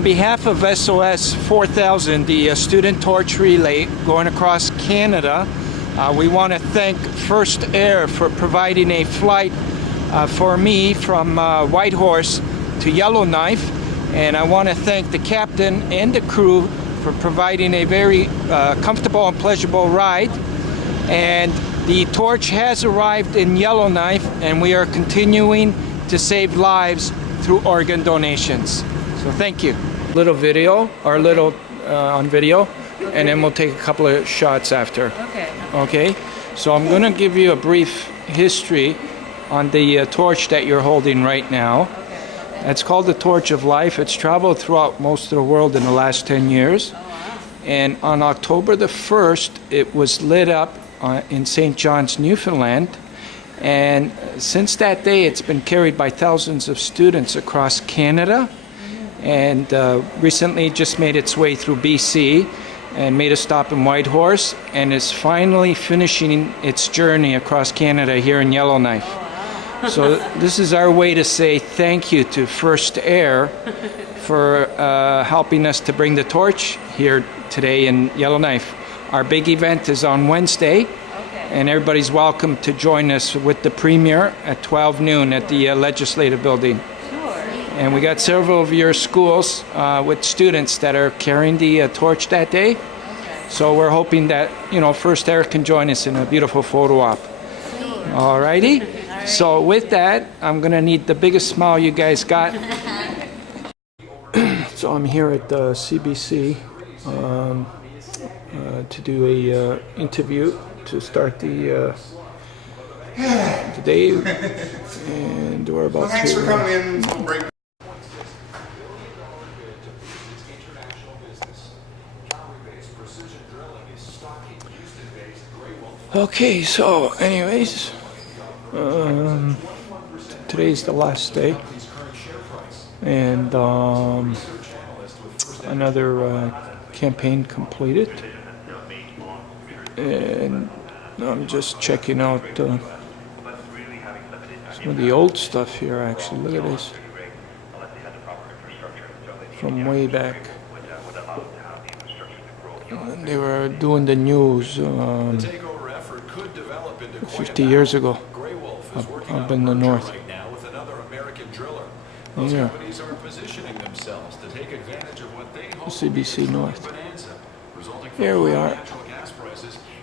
On behalf of SOS 4000, the Student Torch Relay going across Canada, we want to thank First Air for providing a flight for me from Whitehorse to Yellowknife, and I want to thank the captain and the crew for providing a very comfortable and pleasurable ride. And the torch has arrived in Yellowknife, and we are continuing to save lives through organ donations. So thank you. Little video, on video, and then we'll take a couple of shots after. Okay. So I'm going to give you a brief history on the torch that you're holding right now. It's called the Torch of Life. It's traveled throughout most of the world in the last 10 years. And on October the 1st, it was lit up in St. John's, Newfoundland. And since that day, it's been carried by thousands of students across Canada. And recently just made its way through BC and made a stop in Whitehorse, and is finally finishing its journey across Canada here in Yellowknife. So this is our way to say thank you to First Air for helping us to bring the torch here today in Yellowknife. Our big event is on Wednesday, and everybody's welcome to join us with the premiere at 12 noon at the Legislative Building. And we got several of your schools with students that are carrying the torch that day. So we're hoping that, First Air can join us in a beautiful photo op. Alrighty? So with that, I'm going to need the biggest smile you guys got. So I'm here at the CBC to do a interview to start the day. And we're about Thanks for coming in. Okay, so anyways, today's the last day, and another campaign completed, and I'm just checking out some of the old stuff here. Actually, look at this, from way back. They were doing the news 50 years ago up in the north. Yeah. CBC North. Here we are.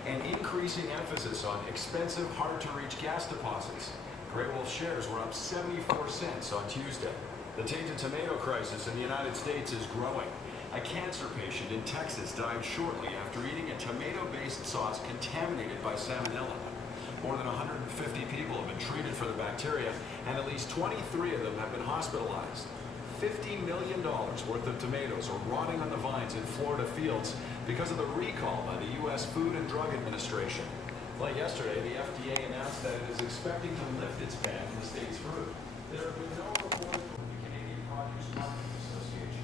And increasing emphasis on expensive, hard-to-reach gas deposits. Grey Wolf shares were up 74 cents on Tuesday. The tainted tomato crisis in the United States is growing. A cancer patient in Texas died shortly after eating a tomato-based sauce contaminated by salmonella. More than 150 people have been treated for the bacteria, and at least 23 of them have been hospitalized. $50 million worth of tomatoes are rotting on the vines in Florida fields because of the recall by the U.S. Food and Drug Administration. Like yesterday, the FDA announced that it is expecting to lift its ban on the state's fruit. There have been no reports from the Canadian Produce Marketing Association.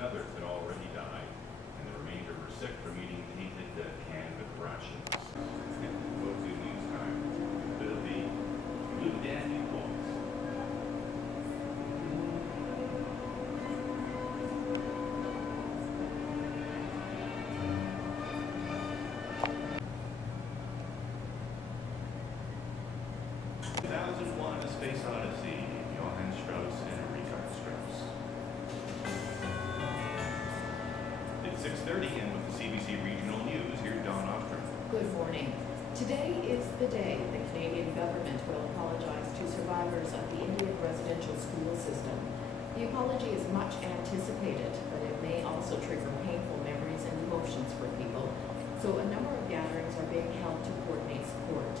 Others had already died, and the remainder were sick from eating tainted canned rations. Local news time. It'll be Blue Dandy Boys. A Space Odyssey, Johann Strauss and Richard Strauss. It's 6:30, and with the CBC Regional News, here's Don Ostrom. Good morning. Today is the day the Canadian government will apologize to survivors of the Indian residential school system. The apology is much anticipated, but it may also trigger painful memories and emotions for people. So a number of gatherings are being held to coordinate support.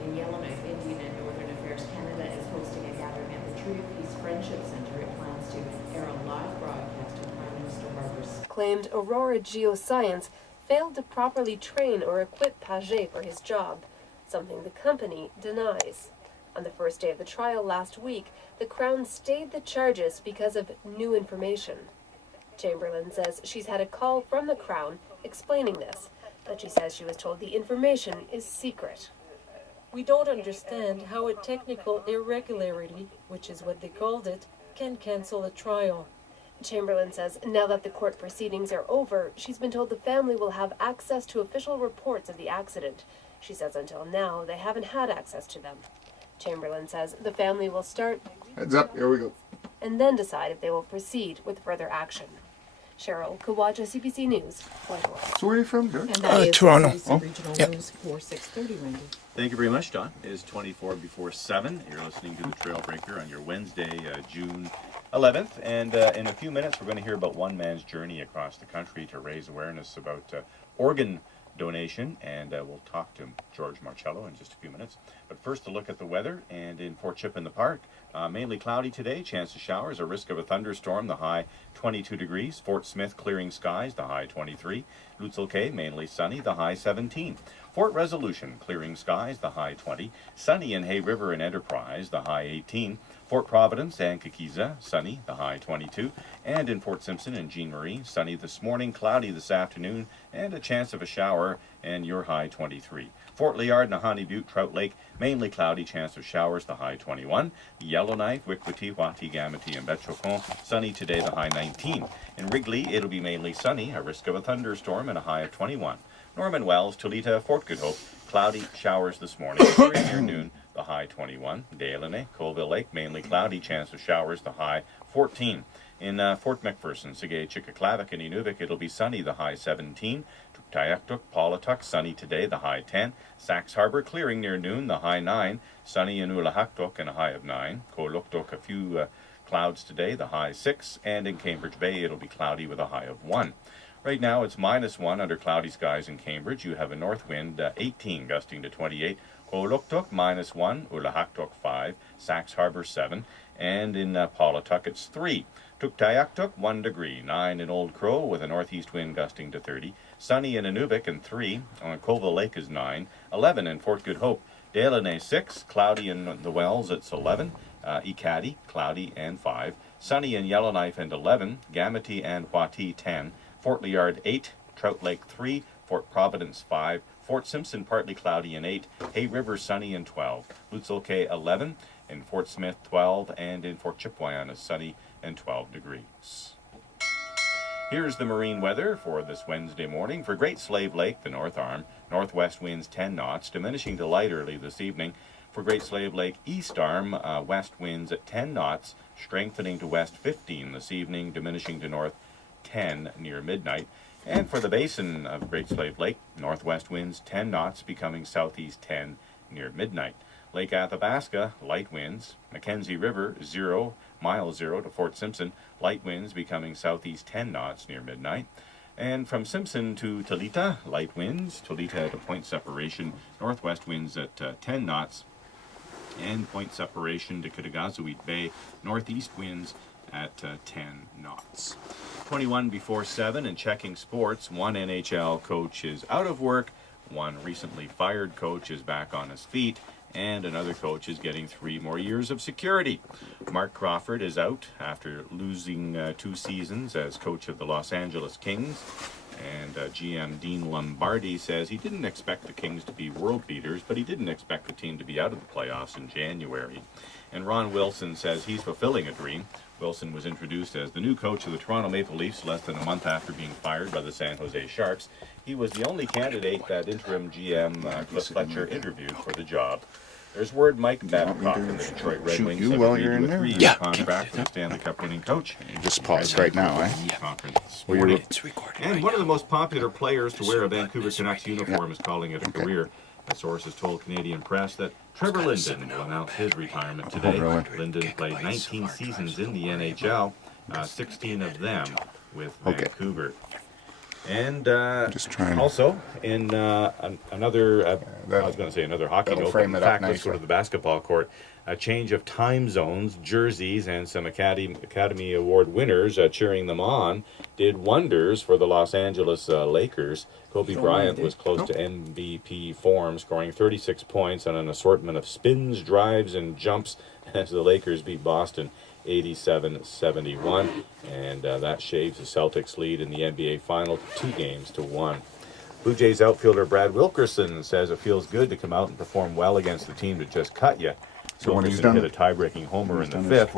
In Canadian Yellowknife Indian and Northern Affairs Canada is hosting a gathering at the Tree of Peace Friendship Centre. It plans to air a live broadcast of Prime Minister Harper's claimed Aurora Geoscience failed to properly train or equip Paget for his job, something the company denies. On the first day of the trial last week, the Crown stayed the charges because of new information. Chamberlain says she's had a call from the Crown explaining this, but she says she was told the information is secret. We don't understand how a technical irregularity, which is what they called it, can cancel a trial. Chamberlain says now that the court proceedings are over, she's been told the family will have access to official reports of the accident. She says until now, they haven't had access to them. Chamberlain says the family will start... Heads up, here we go. ...and then decide if they will proceed with further action. Cheryl Kawaja, CBC News, Whitehorse. So where are you from, George? And that is Toronto. CBC Regional News for 6:30, Randy. Thank you very much, Don. It is 24 before 7. You're listening to the Trailbreaker on your Wednesday, June 11th. And in a few minutes, we're going to hear about one man's journey across the country to raise awareness about organ donation. And we'll talk to George Marcello in just a few minutes. But first, a look at the weather. And in Fort Chip in the Park, mainly cloudy today. Chance of showers, a risk of a thunderstorm, the high 22 degrees. Fort Smith, clearing skies, the high 23. Lutzel Cay, mainly sunny, the high 17. Fort Resolution, clearing skies, the high 20. Sunny in Hay River and Enterprise, the high 18. Fort Providence and Kikiza, sunny, the high 22. And in Fort Simpson and Jean Marie, sunny this morning, cloudy this afternoon, and a chance of a shower, and your high 23. Fort Liard, Nahanni Butte, Trout Lake, mainly cloudy, chance of showers, the high 21. Yellowknife, Wikwiti, Wati, Gamity, and Betchopon, sunny today, the high 19. In Wrigley, it'll be mainly sunny, a risk of a thunderstorm, and a high of 21. Norman Wells, Tolita, Fort Good Hope, cloudy, showers this morning, clearing near noon, the high 21. Delaney, Colville Lake, mainly cloudy, chance of showers, the high 14. In Fort McPherson, Sigay, Chickaclavic, and Inuvik, it'll be sunny, the high 17. Tuktoyaktuk, Paulatuk, sunny today, the high 10. Sax Harbor, clearing near noon, the high 9. Sunny in Ulahaktuk, and a high of 9. Koluktuk, a few clouds today, the high 6. And in Cambridge Bay, it'll be cloudy with a high of 1. Right now, it's -1 under cloudy skies in Cambridge. You have a north wind 18, gusting to 28. Koluktuk, -1. Ulahaktuk, 5. Sax Harbor, 7. And in Paulatuk, it's 3. Tuktoyaktuk, 1 degree. 9 in Old Crow with a northeast wind gusting to 30. Sunny in Inuvik, and 3. On Colville Lake is 9. 11 in Fort Good Hope. Delaney, 6. Cloudy in the Wells, it's 11. Ekati, cloudy, and 5. Sunny in Yellowknife, and 11. Gamity and Wati, 10. Fort Liard, 8. Trout Lake, 3. Fort Providence, 5. Fort Simpson, partly cloudy, and 8. Hay River, sunny, and 12. Lutzel Cay, 11. In Fort Smith, 12. And in Fort Chipewyan is sunny and 12 degrees. Here's the marine weather for this Wednesday morning. For Great Slave Lake, the North Arm, northwest winds 10 knots, diminishing to light early this evening. For Great Slave Lake East Arm, west winds at 10 knots, strengthening to west 15 this evening, diminishing to north 10 near midnight. And for the basin of Great Slave Lake, northwest winds 10 knots, becoming southeast 10 near midnight. Lake Athabasca, light winds. Mackenzie River, 0, mile 0 to Fort Simpson, light winds becoming southeast 10 knots near midnight. And from Simpson to Tolita, light winds. Tolita at a point separation, northwest winds at 10 knots. And point separation to Kitagazuit Bay, northeast winds at 10 knots. 21 before 7, and checking sports. One NHL coach is out of work. One recently fired coach is back on his feet. And another coach is getting 3 more years of security. Mark Crawford is out after losing 2 seasons as coach of the Los Angeles Kings. And GM Dean Lombardi says he didn't expect the Kings to be world beaters, but he didn't expect the team to be out of the playoffs in January. And Ron Wilson says he's fulfilling a dream. Wilson was introduced as the new coach of the Toronto Maple Leafs less than a month after being fired by the San Jose Sharks. He was the only candidate that interim GM Cliff Fletcher interviewed for the job. There's word Mike Babcock from the Detroit Red Wings have agreed to a 3-year contract with the Stanley Cup winning coach. Just pause right now, eh? It's recording. And one of the most popular players to wear a Vancouver Canucks uniform is calling it a career. A source has told Canadian press that Trevor Linden will announce his retirement today. Linden played 19 seasons in the NHL, 16 of them with Vancouver. And Just trying to- also in another, I was going to say another hockey that'll note, but frame in it up fact, let's go to nicely. the basketball court. A change of time zones, jerseys, and some Academy Award winners cheering them on did wonders for the Los Angeles Lakers. Kobe Bryant was close to MVP form, scoring 36 points on an assortment of spins, drives, and jumps as the Lakers beat Boston 87-71, and that shaves the Celtics' lead in the NBA final to 2-1. Blue Jays outfielder Brad Wilkerson says it feels good to come out and perform well against the team that just cut you. So when he's Wilkerson done hit a tie-breaking homer in the fifth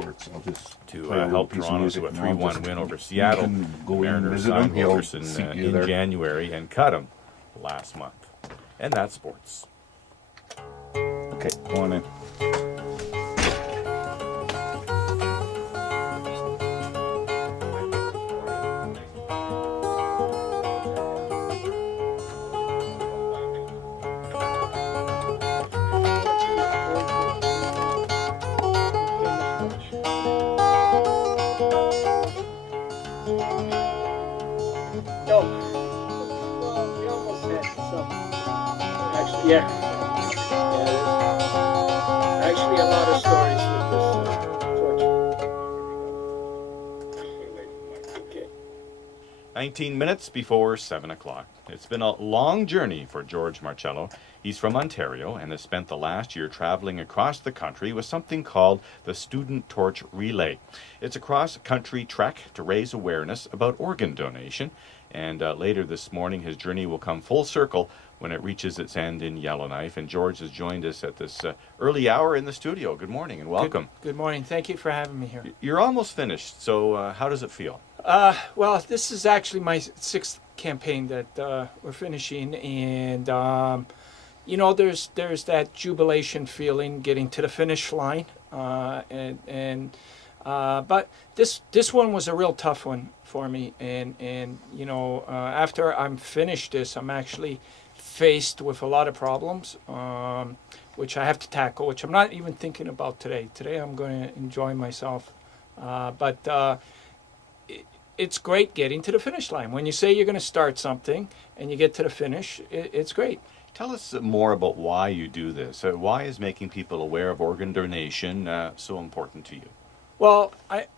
to help Toronto to a 3-1 win over Seattle. The Mariners signed Wilkerson in January and cut him last month. And that's sports. Okay, go on in. No. Well, we almost had some. Actually, yeah. Actually, a lot of stories with this torch. Okay. 19 minutes before 7 o'clock. It's been a long journey for George Marcello. He's from Ontario and has spent the last year traveling across the country with something called the Student Torch Relay. It's a cross-country trek to raise awareness about organ donation, and later this morning his journey will come full circle when it reaches its end in Yellowknife. And George has joined us at this early hour in the studio. Good morning and welcome. Good morning. Thank you for having me here. You're almost finished, so how does it feel? Well, this is actually my sixth campaign that we're finishing, and you know, there's that jubilation feeling getting to the finish line, but this one was a real tough one for me, and you know, after I'm finished this, I'm actually faced with a lot of problems, which I have to tackle, which I'm not even thinking about today. Today I'm going to enjoy myself, but it's great getting to the finish line. When you say you're going to start something and you get to the finish, it's great. Tell us more about why you do this. Why is making people aware of organ donation so important to you? Well,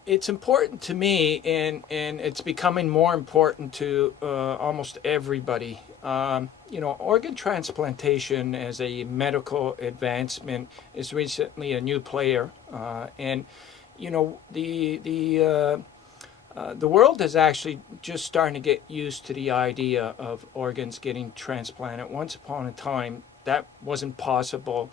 it's important to me, and it's becoming more important to almost everybody. You know, organ transplantation as a medical advancement is recently a new player, and you know, the world is actually just starting to get used to the idea of organs getting transplanted. Once upon a time, that wasn't possible.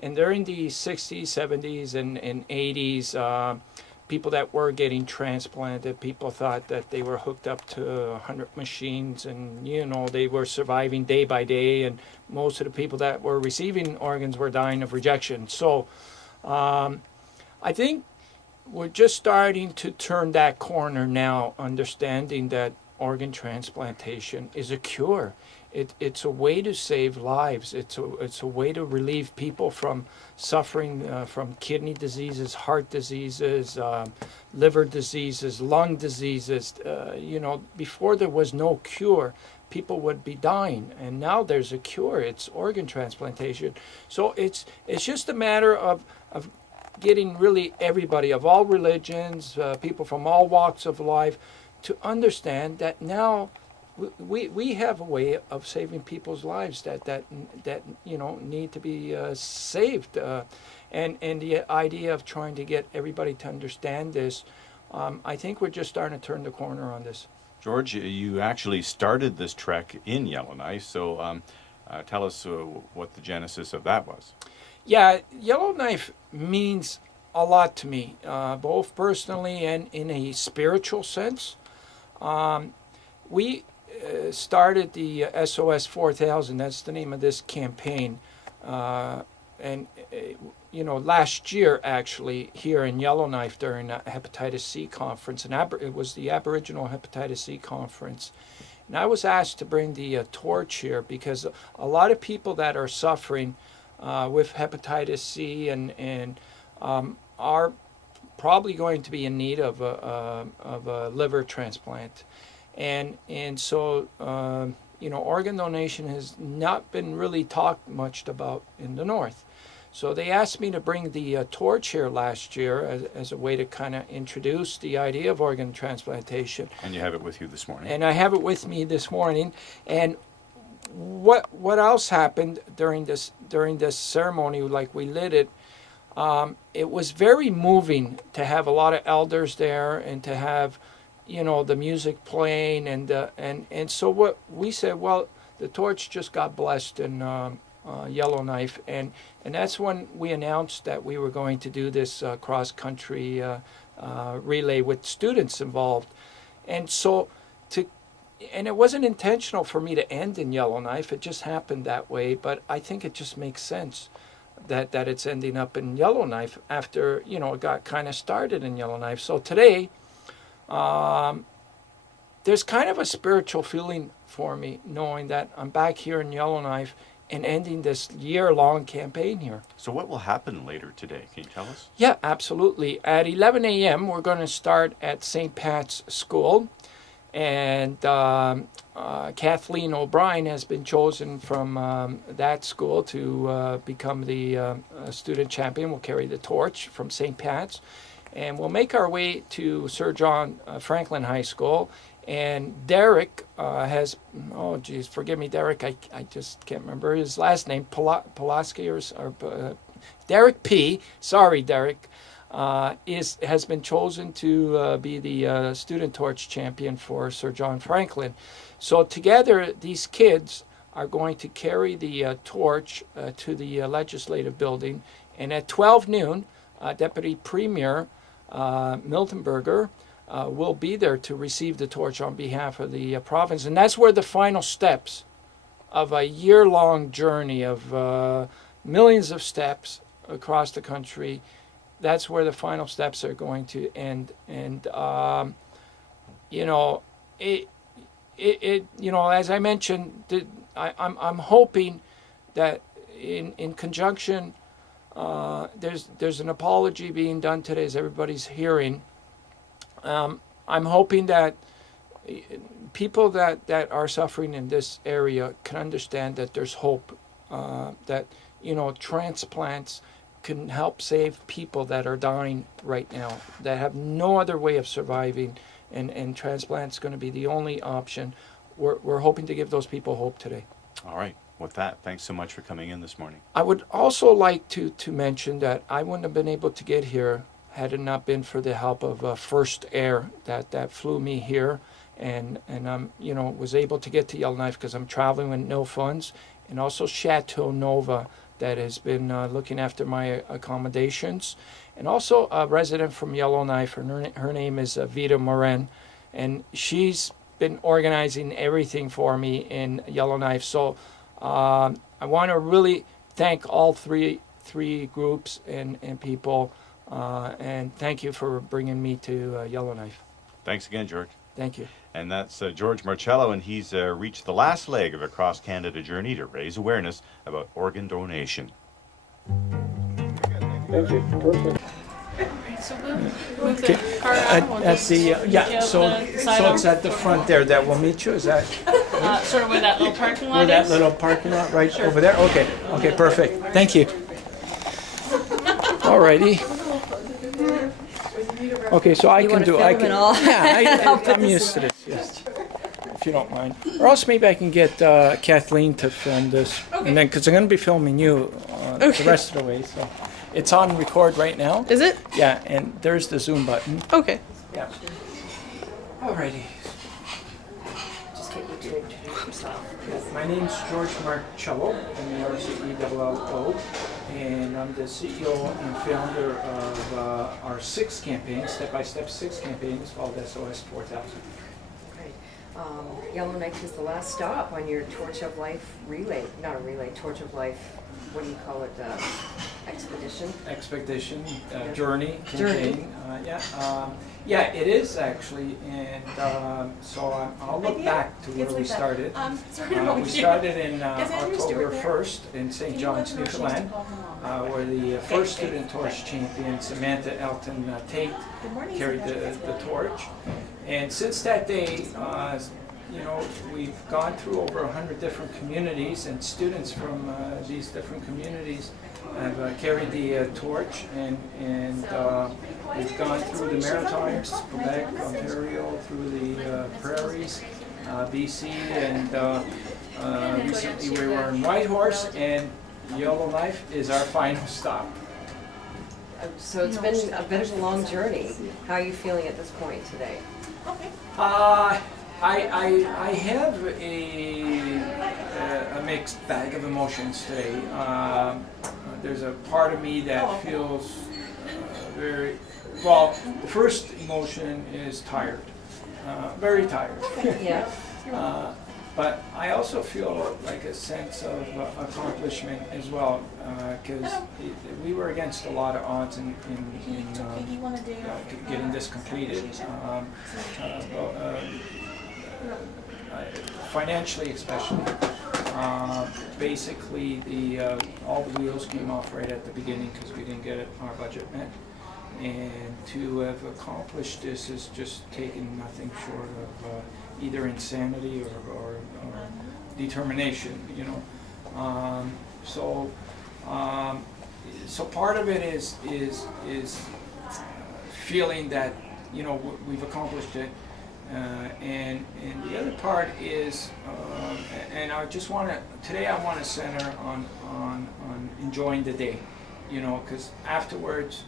And during the 60s, 70s, and 80s, people that were getting transplanted, people thought that they were hooked up to 100 machines and, you know, they were surviving day by day. And most of the people that were receiving organs were dying of rejection. So I think we're just starting to turn that corner now, understanding that organ transplantation is a cure. It's a way to save lives. It's a way to relieve people from suffering from kidney diseases, heart diseases, liver diseases, lung diseases. You know, before there was no cure, people would be dying, and now there's a cure. It's organ transplantation. So it's just a matter of getting really everybody of all religions, people from all walks of life, to understand that now we have a way of saving people's lives that you know need to be saved, and the idea of trying to get everybody to understand this, I think we're just starting to turn the corner on this. George, you actually started this trek in Yellowknife, so tell us what the genesis of that was. Yeah, Yellowknife means a lot to me, both personally and in a spiritual sense. We started the SOS4000, that's the name of this campaign, and you know, last year actually here in Yellowknife during a hepatitis C conference, and it was the Aboriginal Hepatitis C conference. And I was asked to bring the torch here because a lot of people that are suffering with hepatitis C and are probably going to be in need of a liver transplant. and so you know, organ donation has not been really talked much about in the North. So they asked me to bring the torch here last year as a way to kind of introduce the idea of organ transplantation. And you have it with you this morning. And I have it with me this morning. And what else happened during this ceremony? Like, we lit it. It was very moving to have a lot of elders there and to have, you know, the music playing, and so what we said, well, the torch just got blessed in Yellowknife, and that's when we announced that we were going to do this cross-country relay with students involved. And so and it wasn't intentional for me to end in Yellowknife, it just happened that way, but I think it just makes sense that it's ending up in Yellowknife after, you know, it got kind of started in Yellowknife. So today, there's kind of a spiritual feeling for me knowing that I'm back here in Yellowknife and ending this year-long campaign here. So what will happen later today? Can you tell us? Yeah, absolutely. At 11 a.m., we're going to start at St. Pat's School, and Kathleen O'Brien has been chosen from that school to become the student champion. We'll carry the torch from St. Pat's, and we'll make our way to Sir John Franklin High School. And Derek has, oh geez, forgive me, Derek, I just can't remember his last name, Pulaski or Derek P. Sorry, Derek, has been chosen to be the Student Torch Champion for Sir John Franklin. So together, these kids are going to carry the torch to the legislative building. And at 12 noon, Deputy Premier Miltenberger will be there to receive the torch on behalf of the province. And that's where the final steps of a year-long journey of millions of steps across the country, that's where the final steps are going to end. And, you know, you know, as I mentioned, I'm hoping that in conjunction, there's an apology being done today, as everybody's hearing. I'm hoping that people that are suffering in this area can understand that there's hope, that, you know, transplants can help save people that are dying right now, that have no other way of surviving, and transplant's going to be the only option. We're hoping to give those people hope today. All right. With that, thanks so much for coming in this morning. I would also like to mention that I wouldn't have been able to get here had it not been for the help of First Air that flew me here, and you know, was able to get to Yellowknife because I'm traveling with no funds, and also Chateau Nova that has been looking after my accommodations, and also a resident from Yellowknife. Her name is Vida Moren, and she's been organizing everything for me in Yellowknife. So I want to really thank all three groups and people. And thank you for bringing me to Yellowknife. Thanks again, George. Thank you. And that's George Marcello, and he's reached the last leg of a cross-Canada journey to raise awareness about organ donation. Thank you. Perfect. So move the car out. At the yeah, so it's at the front there that will meet you. Is that sort of where that little parking lot where that is? little parking lot right over there? Okay. Okay. Perfect. Thank you. Alrighty. Okay, so I can do. I can. Yeah, I'm used to this. Yes, if you don't mind. Or else maybe I can get Kathleen to film this, and then because I'm going to be filming you the rest of the way. So it's on record right now. Is it? Yeah, and there's the Zoom button. Okay. Yeah. Alrighty. Just get you to introduce yourself. My name's George Marcello, M-A-R-C-E-L-L-O, and I'm the CEO and founder of our sixth campaign, step-by-step sixth campaign. It's called SOS4000. Right. Yellowknife is the last stop on your Torch of Life relay. Not a relay, Torch of Life. What do you call it? expedition, journey, campaign. Yeah, it is actually, and so I'll look back to where we started. We started in October 1st in St. John's, Newfoundland, where the first Student Torch Champion, Samantha Elton Tate, carried the torch. And since that day, you know, we've gone through over 100 different communities, and students from these different communities have carried the torch, and we've gone through the Maritimes, Quebec, Ontario, through the prairies, BC, and recently we were in Whitehorse, and Yellowknife is our final stop. So it's been a bit of a long journey. How are you feeling at this point today? I have a mixed bag of emotions today. There's a part of me that feels very, well, the first emotion is tired, very tired. Yeah. But I also feel like a sense of accomplishment as well, because we were against a lot of odds in getting this completed. Financially, especially, basically all the wheels came off right at the beginning because we didn't get our budget met, and to have accomplished this has just taken nothing short of either insanity or determination, you know. So part of it is feeling that, you know, we've accomplished it. And the other part is, and I just want to, today I want to center on enjoying the day, you know, because afterwards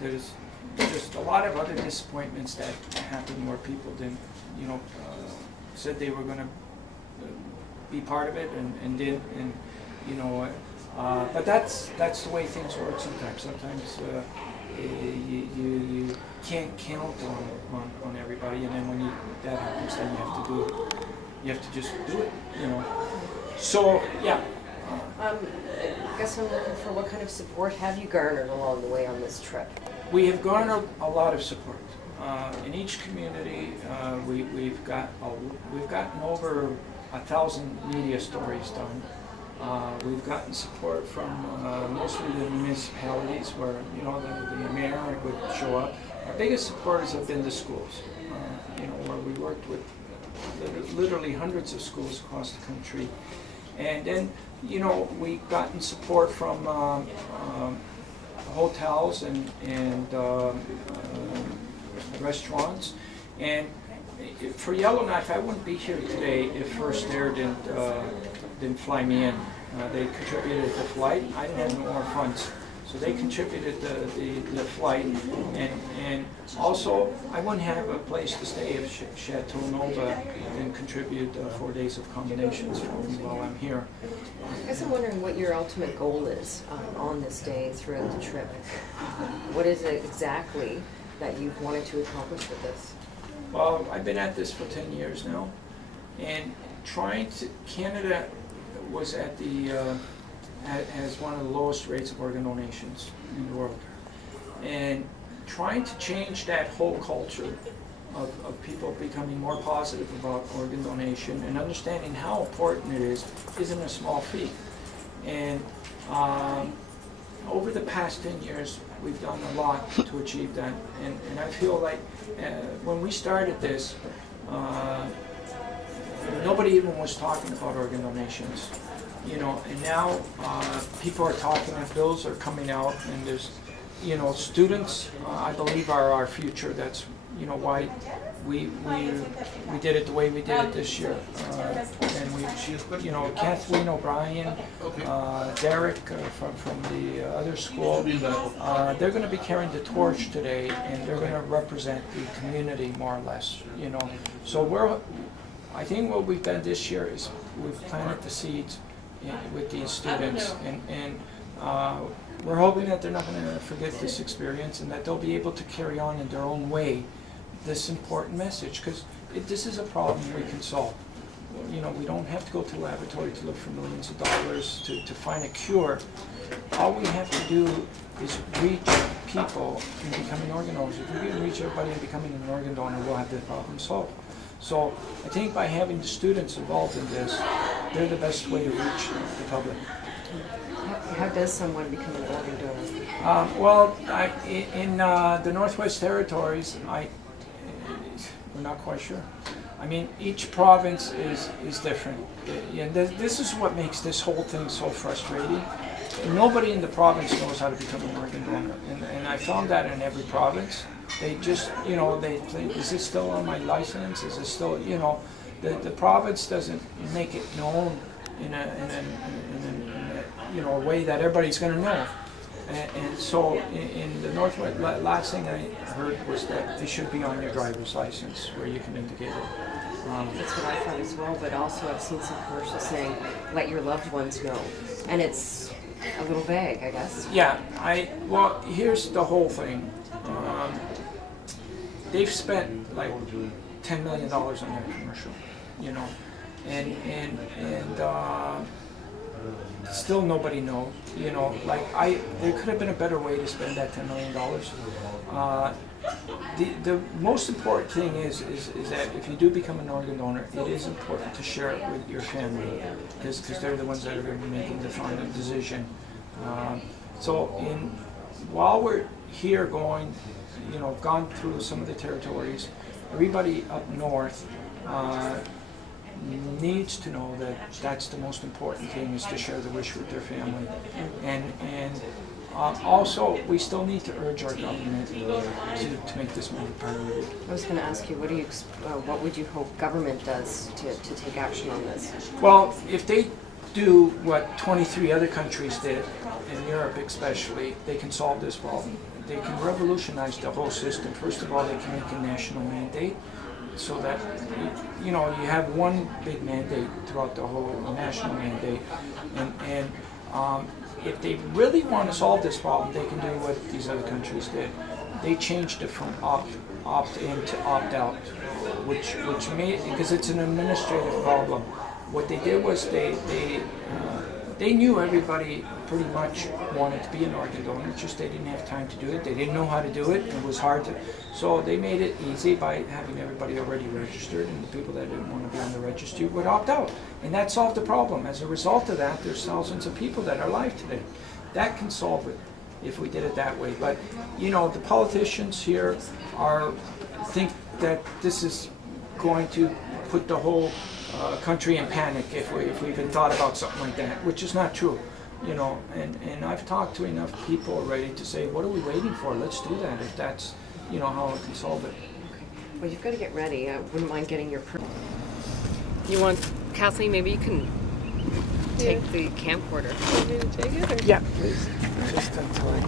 there's just a lot of other disappointments that happened where people didn't, you know, said they were going to be part of it and did, and you know, but that's the way things work sometimes. Sometimes you can't count on everybody, and then when that happens, then you have to just do it, you know. So yeah. I guess I'm looking for what kind of support have you garnered along the way on this trip? We have garnered a lot of support. In each community, we've gotten over 1,000 media stories done. We've gotten support from mostly the municipalities where, you know, the mayor would show up. Our biggest supporters have been the schools, you know, where we worked with literally hundreds of schools across the country. And then, you know, we've gotten support from hotels and restaurants. And for Yellowknife, I wouldn't be here today if First Air didn't fly me in. They contributed the flight. I didn't have no more funds, so they contributed the flight, and also I wouldn't have a place to stay if Chateau Nova didn't contribute 4 days of accommodations for me while I'm here. I guess I'm wondering what your ultimate goal is on this day throughout the trip. What is it exactly that you've wanted to accomplish with this? Well, I've been at this for 10 years now, and Canada was at has one of the lowest rates of organ donations in the world. And trying to change that whole culture of people becoming more positive about organ donation and understanding how important it is isn't a small feat. And over the past 10 years, we've done a lot to achieve that. And I feel like when we started this, nobody even was talking about organ donations, you know, and now people are talking, and bills are coming out, and there's, you know, students, I believe, are our future. That's, you know, why we did it the way we did it this year. And we, you know, Kathleen O'Brien, Derek from the other school, they're going to be carrying the torch today, and they're going to represent the community more or less, you know. So I think what we've done this year is we've planted the seeds with these students, and we're hoping that they're not going to forget this experience and that they'll be able to carry on in their own way this important message, because this is a problem we can solve. You know, we don't have to go to the laboratory to look for millions of dollars to find a cure. all we have to do is reach people in becoming organ donors. If we can reach everybody in becoming an organ donor, we'll have the problem solved. So I think by having the students involved in this, they're the best way to reach the public. How does someone become an organ donor? Well, in the Northwest Territories, we're not quite sure. I mean, each province is different. And this is what makes this whole thing so frustrating. Nobody in the province knows how to become an organ donor. And I found that in every province. They just, you know, they think, is this still on my license? Is it still, you know, the province doesn't make it known in a you know, a way that everybody's going to know. And so in the Northwest, last thing I heard was that it should be on your driver's license where you can indicate it. That's what I thought as well, but also I've seen some commercials saying, let your loved ones know. And it's a little vague, I guess. Yeah, well, here's the whole thing. They've spent like $10 million on their commercial, you know, and still nobody knows, you know, like there could have been a better way to spend that $10 million. The most important thing is that if you do become an organ donor, it is important to share it with your family, because they're the ones that are going to be making the final decision. So while we're here going, you know, gone through some of the territories, everybody up north needs to know that that's the most important thing, is to share the wish with their family. And also, we still need to urge our government to make this more a priority. I was going to ask you, what would you hope government does to take action on this? Well, if they do what 23 other countries did, in Europe especially, they can solve this problem. They can revolutionize the whole system. First of all, they can make a national mandate, so that, you know, you have one big mandate throughout the whole national mandate. And if they really want to solve this problem, they can do what these other countries did. They changed it from opt-in to opt-out, which made, because it's an administrative problem. What they did was they knew everybody pretty much wanted to be an organ donor, just they didn't have time to do it. They didn't know how to do it. It was hard to, so they made it easy by having everybody already registered, and the people that didn't want to be on the registry would opt out. And that solved the problem. As a result of that, there's thousands of people that are alive today. That can solve it if we did it that way. But, you know, the politicians here think that this is going to put the whole country in panic if we even thought about something like that, which is not true, you know. And I've talked to enough people already to say, what are we waiting for? Let's do that if that's, you know, how it can solve it. Well, you've got to get ready. I wouldn't mind getting your. You want, Kathleen? Maybe you can take the camcorder. Want me to take it? Or? Yeah, please. Just until I.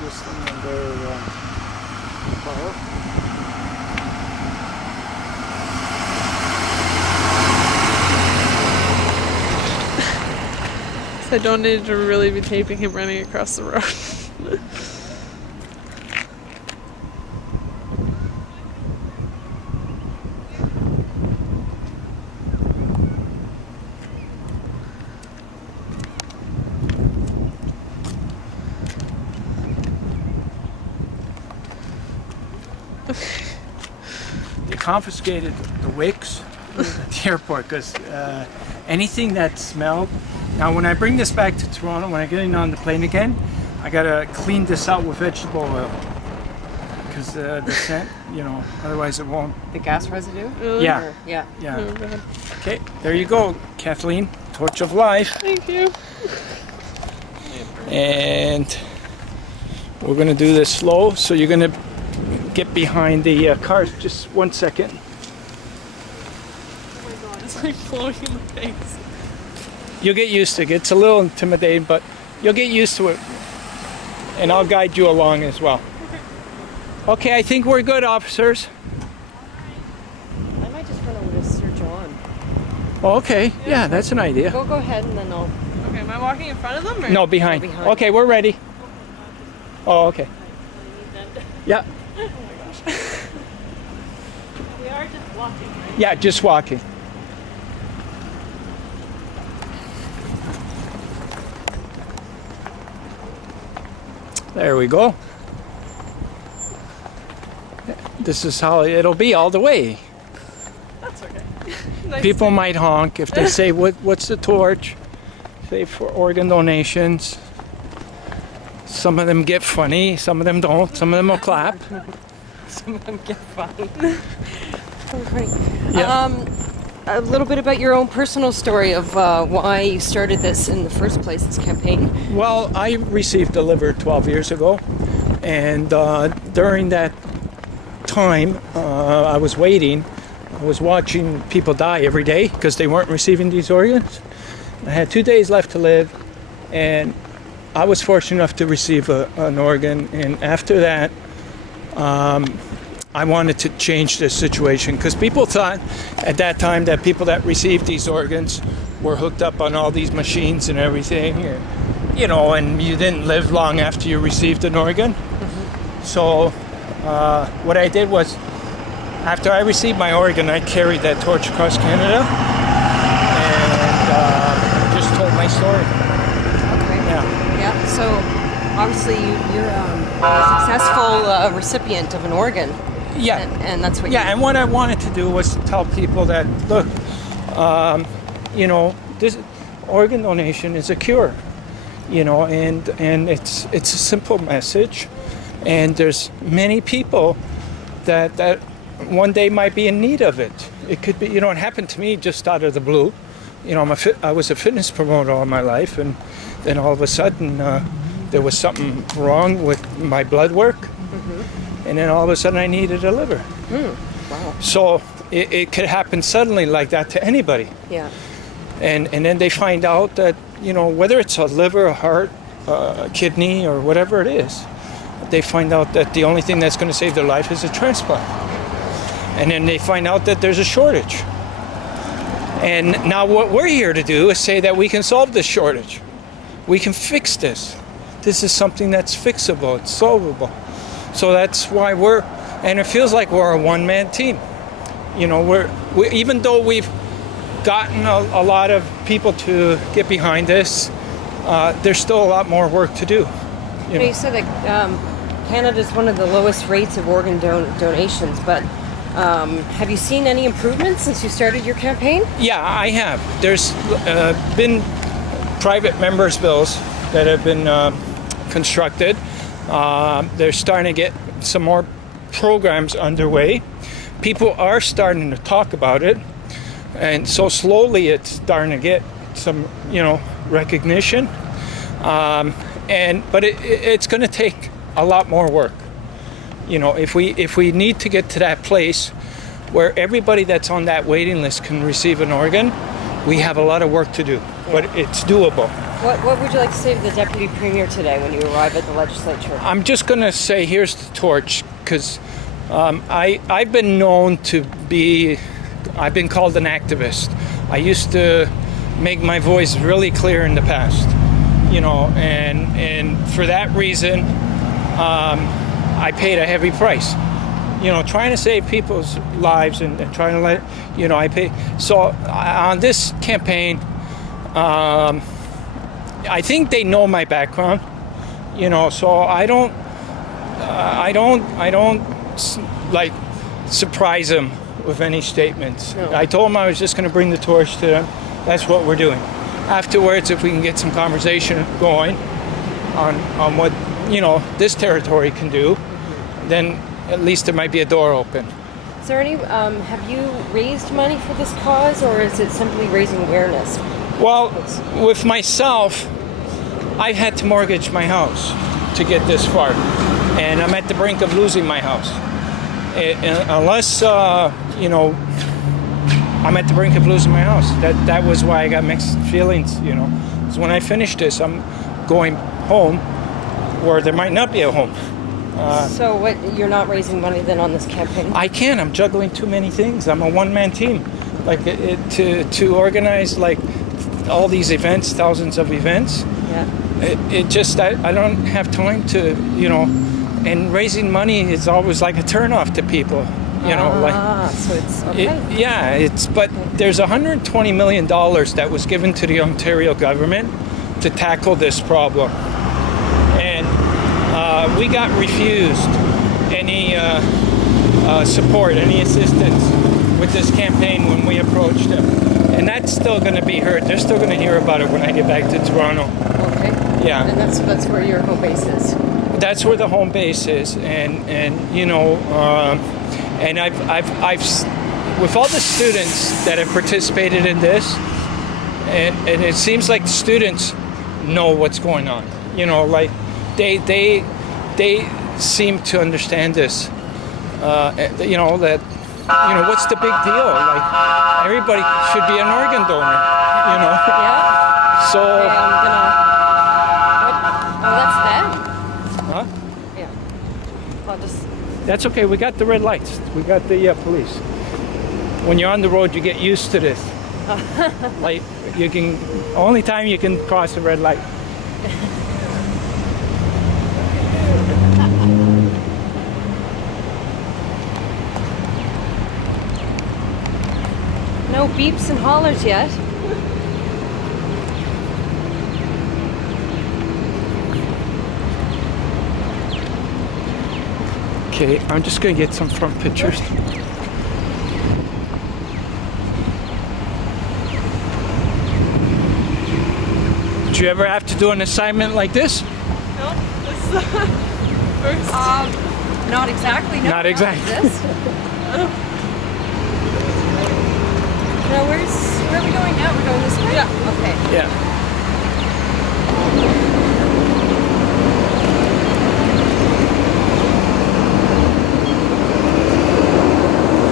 This thing under fire. So I don't need to really be taping him running across the road. They confiscated the wicks at the airport because anything that smelled. Now, when I bring this back to Toronto, when I get in on the plane again, I gotta clean this out with vegetable oil because the scent, you know, otherwise it won't. The gas residue? Yeah. Or, yeah. Yeah. Oh, God. Okay, there you go, Kathleen. Torch of life. Thank you. And we're gonna do this slow, so you're gonna get behind the cars. Just 1 second. Oh my God, it's like blowing in the face. You'll get used to it. It's a little intimidating, but you'll get used to it. And I'll guide you along as well. Okay, I think we're good, officers. I might just run over to Sir John. Oh, okay, yeah, that's an idea. Go ahead, and then I'll. Okay, am I walking in front of them? Or? No, behind. Behind. Okay, we're ready. Oh, okay. Yeah. Oh my gosh. We are just walking, right? Yeah, just walking. There we go. This is how it'll be all the way. That's okay. Nice People might honk if they say, what's the torch? Say for organ donations. Some of them get funny, some of them don't, some of them will clap. Some of them get funny. Great. Yeah. A little bit about your own personal story of why you started this in the first place, this campaign. Well, I received a liver 12 years ago, and during that time, I was waiting. I was watching people die every day because they weren't receiving these organs. I had 2 days left to live, and I was fortunate enough to receive an organ. And after that, I wanted to change this situation because people thought at that time that people that received these organs were hooked up on all these machines and everything, and you didn't live long after you received an organ. Mm-hmm. So what I did was, after I received my organ, I carried that torch across Canada and just told my story. Okay. Yeah. So obviously you're a successful recipient of an organ. Yeah. And that's what. Yeah, and what I wanted to do was to tell people that, look, this organ donation is a cure, and it's a simple message, and there's many people that one day might be in need of it. It could be, it happened to me just out of the blue. I was a fitness promoter all my life, and then all of a sudden there was something wrong with my blood work. Mm-hmm. And then all of a sudden I needed a liver. Wow. So it could happen suddenly like that to anybody. Yeah. And then they find out that, whether it's a liver, a heart, a kidney, or whatever it is, they find out that the only thing that's going to save their life is a transplant. And then they find out that there's a shortage. And now what we're here to do is say that we can solve this shortage. We can fix this. This is something that's fixable, it's solvable. So that's why and it feels like we're a one-man team. We even though we've gotten a lot of people to get behind this, there's still a lot more work to do. You said that Canada is one of the lowest rates of organ donations, but have you seen any improvements since you started your campaign? Yeah, I have. There's been private members' bills that have been constructed. They're starting to get some more programs underway. People are starting to talk about it, and so slowly it's starting to get some, recognition. But it's going to take a lot more work. If we need to get to that place where everybody that's on that waiting list can receive an organ, we have a lot of work to do, but it's doable. What would you like to say to the Deputy Premier today when you arrive at the legislature? I'm just going to say here's the torch, because I've been known to I've been called an activist. I used to make my voice really clear in the past, and for that reason, I paid a heavy price. Trying to save people's lives and trying to I pay. So on this campaign, I think they know my background, so I don't like surprise them with any statements. No. I told them I was just going to bring the torch to them. That's what we're doing. Afterwards, if we can get some conversation going on what, this territory can do, then at least there might be a door open. Is there any, have you raised money for this cause, or is it simply raising awareness? Well, with myself, I had to mortgage my house to get this far, and I'm at the brink of losing my house. Unless, I'm at the brink of losing my house. That was why I got mixed feelings, Because when I finish this, I'm going home where there might not be a home. So what? You're not raising money then on this campaign? I can't. I'm juggling too many things. I'm a one-man team. Like to organize like all these events, thousands of events. Yeah. I don't have time to, and raising money is always like a turnoff to people. You know, so it's okay. But there's $120 million that was given to the Ontario government to tackle this problem, and we got refused any support, any assistance with this campaign when we approached them, and that's still going to be heard. They're still going to hear about it when I get back to Toronto. Okay. Yeah. And that's where your home base is. That's where the home base is, and you know, and I've with all the students that have participated in this, and it seems like the students know what's going on. You know, like they seem to understand this. You know that. You know, what's the big deal? Like, everybody should be an organ donor, you know? Yeah. So... Okay, I'm gonna... What? Oh, that's them? Huh? Yeah. I'll just... That's okay, we got the red lights. We got the police. When you're on the road, you get used to this. Like, you can... Only time you can cross the red light. No beeps and hollers yet. Okay, I'm just gonna get some front pictures. Did you ever have to do an assignment like this? No, this is the first. Not exactly. No, Not exactly. Like this. Now, where are we going now? We're going this way? Yeah. Okay. Yeah.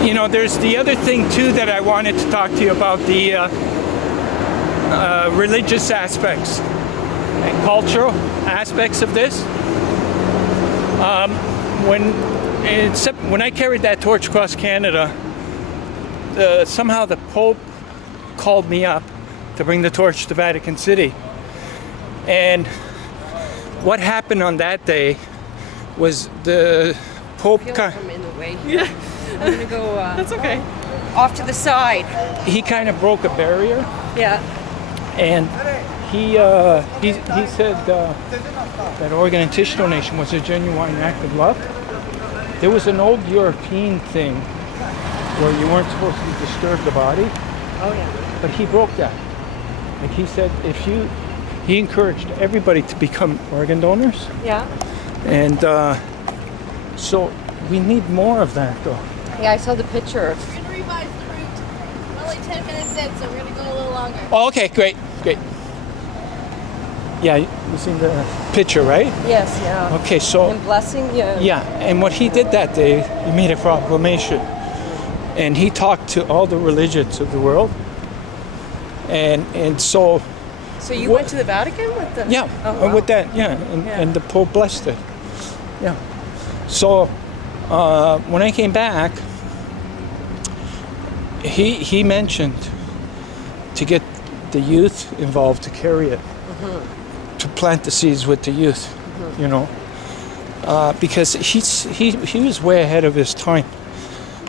You know, there's the other thing too that I wanted to talk to you about, the religious aspects and cultural aspects of this. When I carried that torch across Canada, somehow the Pope called me up to bring the torch to Vatican City. And what happened on that day was the Pope... I'm in the way here. Yeah. I'm gonna go That's okay. off to the side. He kind of broke a barrier, Yeah. and he said that organ and tissue donation was a genuine act of love. There was an old European thing where you weren't supposed to disturb the body. Oh yeah. But he broke that. Like he said, he encouraged everybody to become organ donors. Yeah. And so we need more of that though. Yeah, I saw the picture. We're going to revise the route. We're only 10 minutes in, so we're going to go a little longer. Oh, okay, great. Yeah, you seen the picture, right? Yes, yeah. Okay, so... And blessing, yeah. Yeah, and what he did that day, he made a proclamation. And he talked to all the religions of the world. And so... So you went to the Vatican with the... Yeah, oh, wow. with that, yeah. And the Pope blessed it. Yeah. So when I came back, he mentioned to get the youth involved to carry it, to plant the seeds with the youth, you know, because he was way ahead of his time.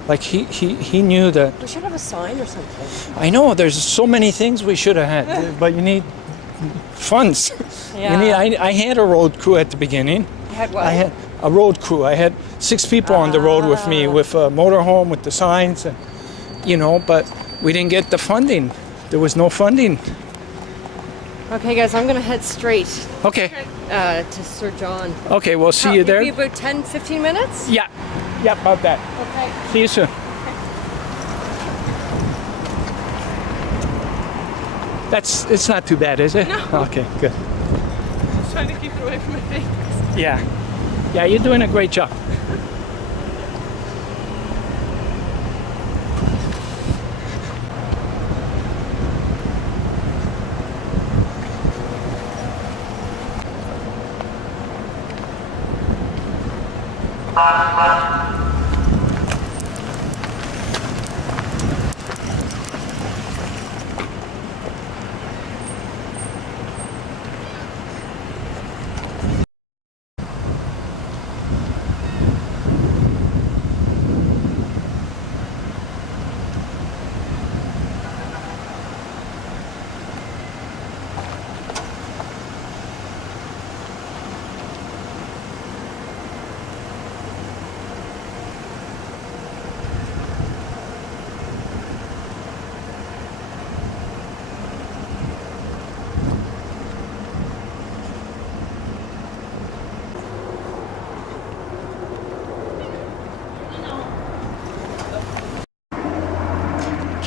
Like he knew that. We should have a sign or something. I know there's so many things we should have had, but you need funds. Yeah. You need. I had a road crew at the beginning. You had what? I had a road crew. I had 6 people on the road with me, with a motorhome, with the signs, and you know. But we didn't get the funding. There was no funding. Okay, guys, I'm gonna head straight Okay. to Sir John. Okay. We'll see you there. Maybe about 10, 15 minutes. Yeah. Yeah. About that. Okay. See you soon. It's not too bad, is it? No. Okay, good. Just trying to keep it away from my face. Yeah. Yeah, you're doing a great job.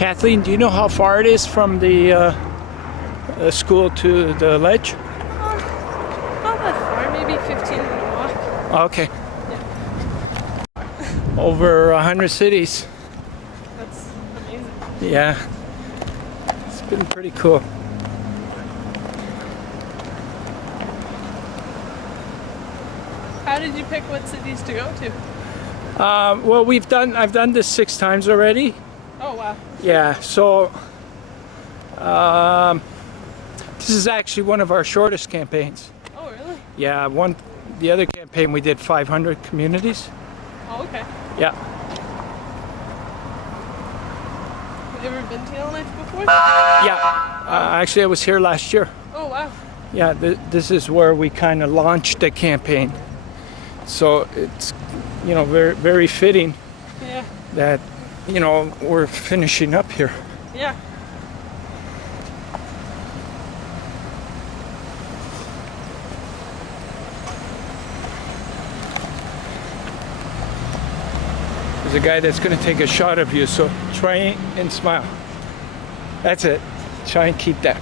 Kathleen, do you know how far it is from the school to the ledge? Not that far, maybe 15-minute walk. Okay. Yeah. Over 100 cities. That's amazing. Yeah. It's been pretty cool. How did you pick what cities to go to? Well, I've done this 6 times already. Oh, wow. Yeah, so this is actually one of our shortest campaigns. Oh, really? Yeah, the other campaign we did 500 communities. Oh, okay. Yeah. Have you ever been to Yellowknife before? Yeah. Actually, I was here last year. Oh, wow. Yeah, this is where we kind of launched the campaign. So it's, you know, very, very fitting Yeah. that, you know, we're finishing up here. Yeah. There's a guy that's going to take a shot of you, so try and smile. That's it. Try and keep that.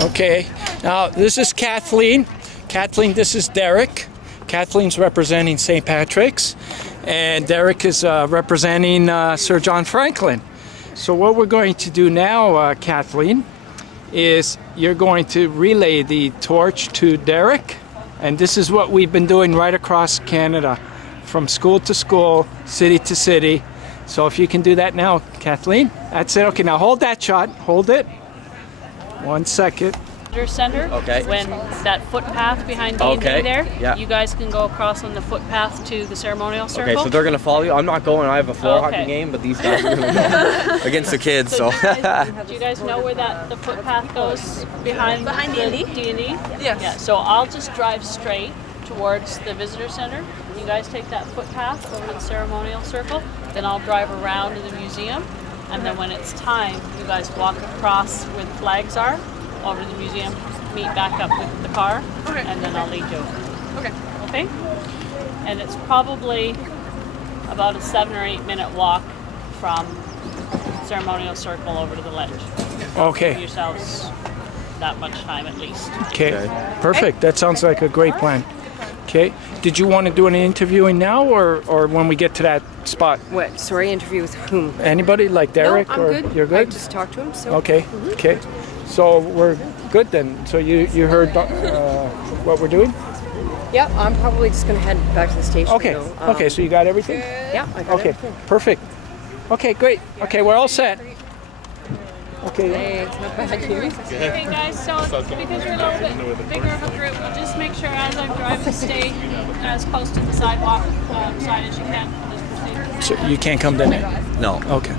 Okay, now this is Kathleen. Kathleen, this is Derek. Kathleen's representing St. Patrick's, and Derek is representing Sir John Franklin. So what we're going to do now, Kathleen, is you're going to relay the torch to Derek, and this is what we've been doing right across Canada, from school to school, city to city. So if you can do that now, Kathleen. That's it. Okay, now hold that shot. Hold it. 1 second. Center. Okay. When that footpath behind D&D there, yeah. you guys can go across on the footpath to the ceremonial circle. Okay, so they're gonna follow you. I'm not going. I have a floor Okay. hockey game, but these guys are gonna go against the kids. So. Do you guys know where the footpath goes behind D&D? Yes. Yeah. So I'll just drive straight towards the visitor center. You guys take that footpath over to the ceremonial circle. Then I'll drive around to the museum, and then when it's time, you guys walk across where the flags are, over to the museum, meet back up with the car, Okay. and then I'll lead you over. Okay. Okay? And it's probably about a 7 or 8 minute walk from ceremonial circle over to the ledge. Give Okay. yourselves that much time at least. Okay. Perfect. That sounds like a great plan. Okay. Did you want to do any interviewing now, or when we get to that spot? What? Sorry, interview with whom? Anybody like Derek? No, I'm or good. You're good. I just talked to him. So. Okay. Okay. So we're good then. So you heard what we're doing? Yeah, I'm probably just gonna head back to the station. Okay. Though. Okay. So you got everything? Yeah, I got Okay. everything. Perfect. Okay. Great. Okay. We're all set. Okay. Hey, it's not bad. Okay guys, so because you're a little bit bigger of a group, we'll just make sure as I'm driving stay as close to the sidewalk side as you can. Just proceed. So you can't come down there? No. Okay.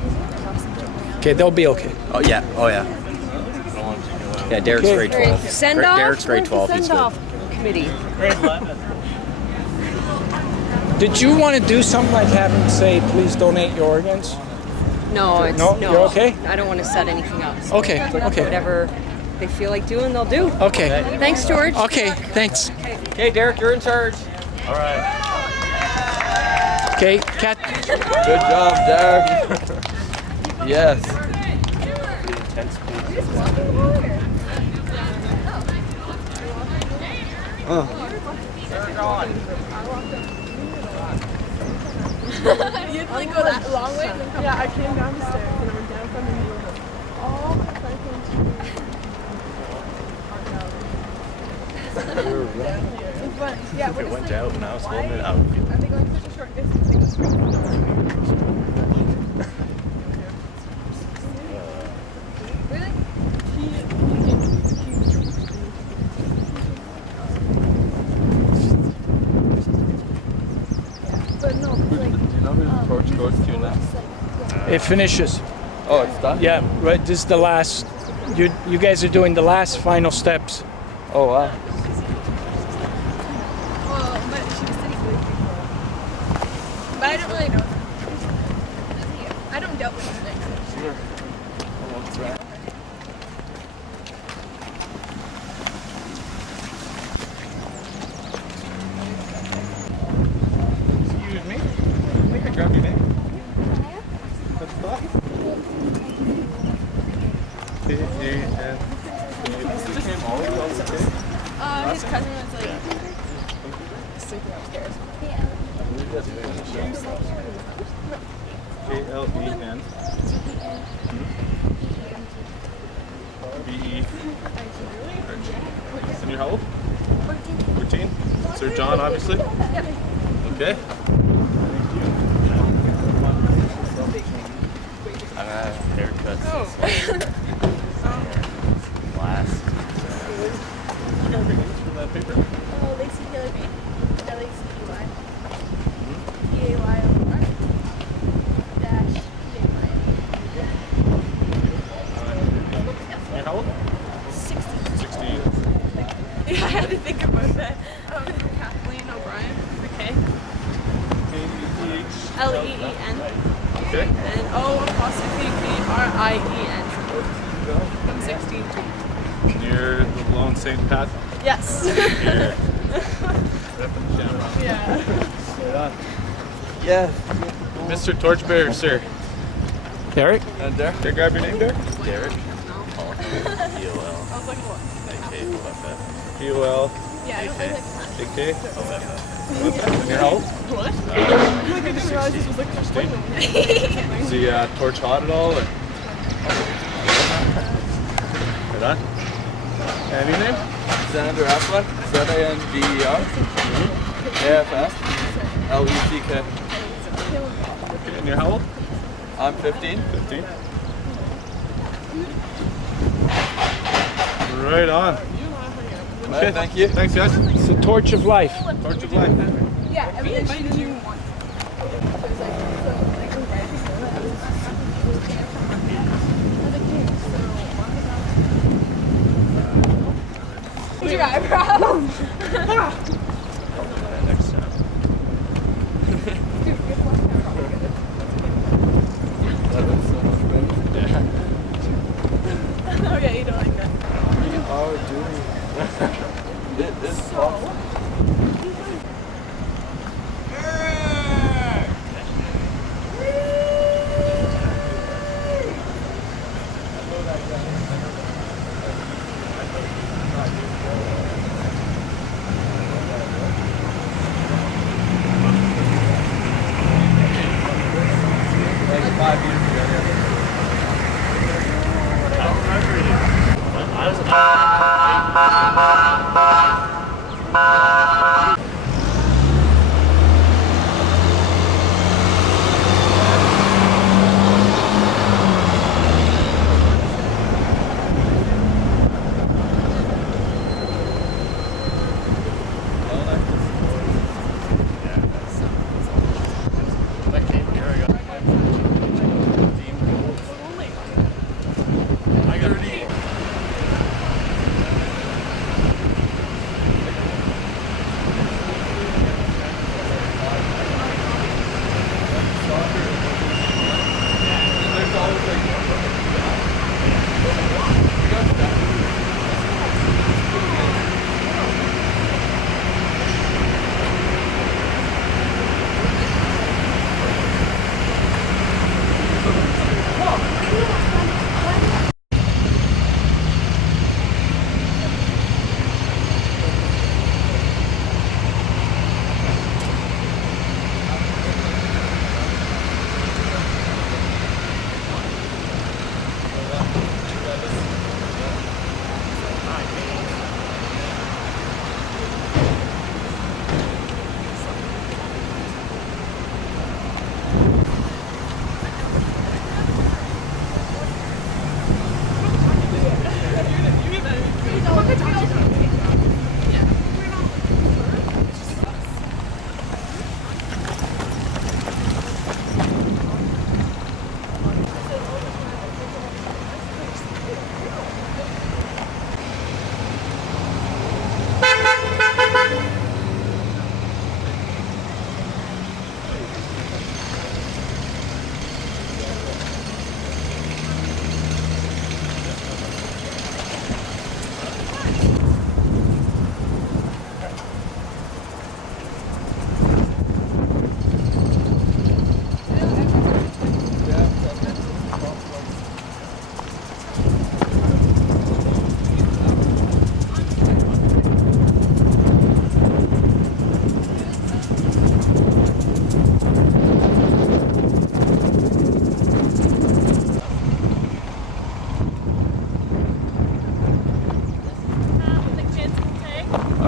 Okay. They'll be okay. Oh yeah. Oh yeah. Yeah, Derek's Okay. grade 12. Send off. Derek's grade 12. He's Send good. off committee. Did you want to do something like have them say, "Please donate your organs"? No, it's No? You're okay? I don't want to set anything up. So Okay. Okay. Whatever they feel like doing, they'll do. Okay. Thanks, George. Okay. Thanks. Okay, Derek, you're in charge. All right. Okay. Kat. Good job, Derek. Yes. You have to like go that long way and then come. Yeah, I came down the stairs and I went down from the middle. All the Franklin Yeah, It went out and I was holding it out. Are they going such a short distance? Really? But no, like, Do you know who the torch goes to next? It finishes. Oh, it's done? Yeah, right. This is the last. You guys are doing the last final steps. Oh, wow. well, but she was sitting with me. But I don't really know them. I don't deal with them. Sure. Excuse me. Can I grab your name? What's that? K-A-N. His cousin was like sleeping upstairs. K-L-E-N. B-E. And you're how old? 14. Sir John, obviously? Yep. Okay. I'm gonna have haircuts. Oh. Last. You got your names for that paper? Oh, Lacey Taylor B. L-A-C-E-Y. E-A-Y-O-R. Dash E-A-Y. You're how old? 60. 16. Yeah, I had to think about that. Kathleen O'Brien. Okay. K-E-T-H. L-E-E-N. Okay. And O''B-R-I-E-N. I'm 16 too. You're the lone St. Pat. Yes. Here. Repping the Shamrock. Yeah. Right on. Yes. Mr. Torchbearer, sir. Derek? And Derek. Can I grab your name, Derek? Derek. D-O-L. I was like, what? D-O-L. Yeah, I don't really like A-K. And you're how old? What? I didn't realize this was like just like Is the torch hot at all? Or? Right on. And your name? Senator Affleck. Z-A-N-D-E-R. A-F-S. L-E-C-K. Okay, and you're how old? I'm 15. 15. Right on. Okay, thank you. Thanks, guys. It's the torch of life. Torch of life. yeah, everything she didn't want. Your eyebrows. Next time. Okay, you don't like that. Oh, dude. This is awesome.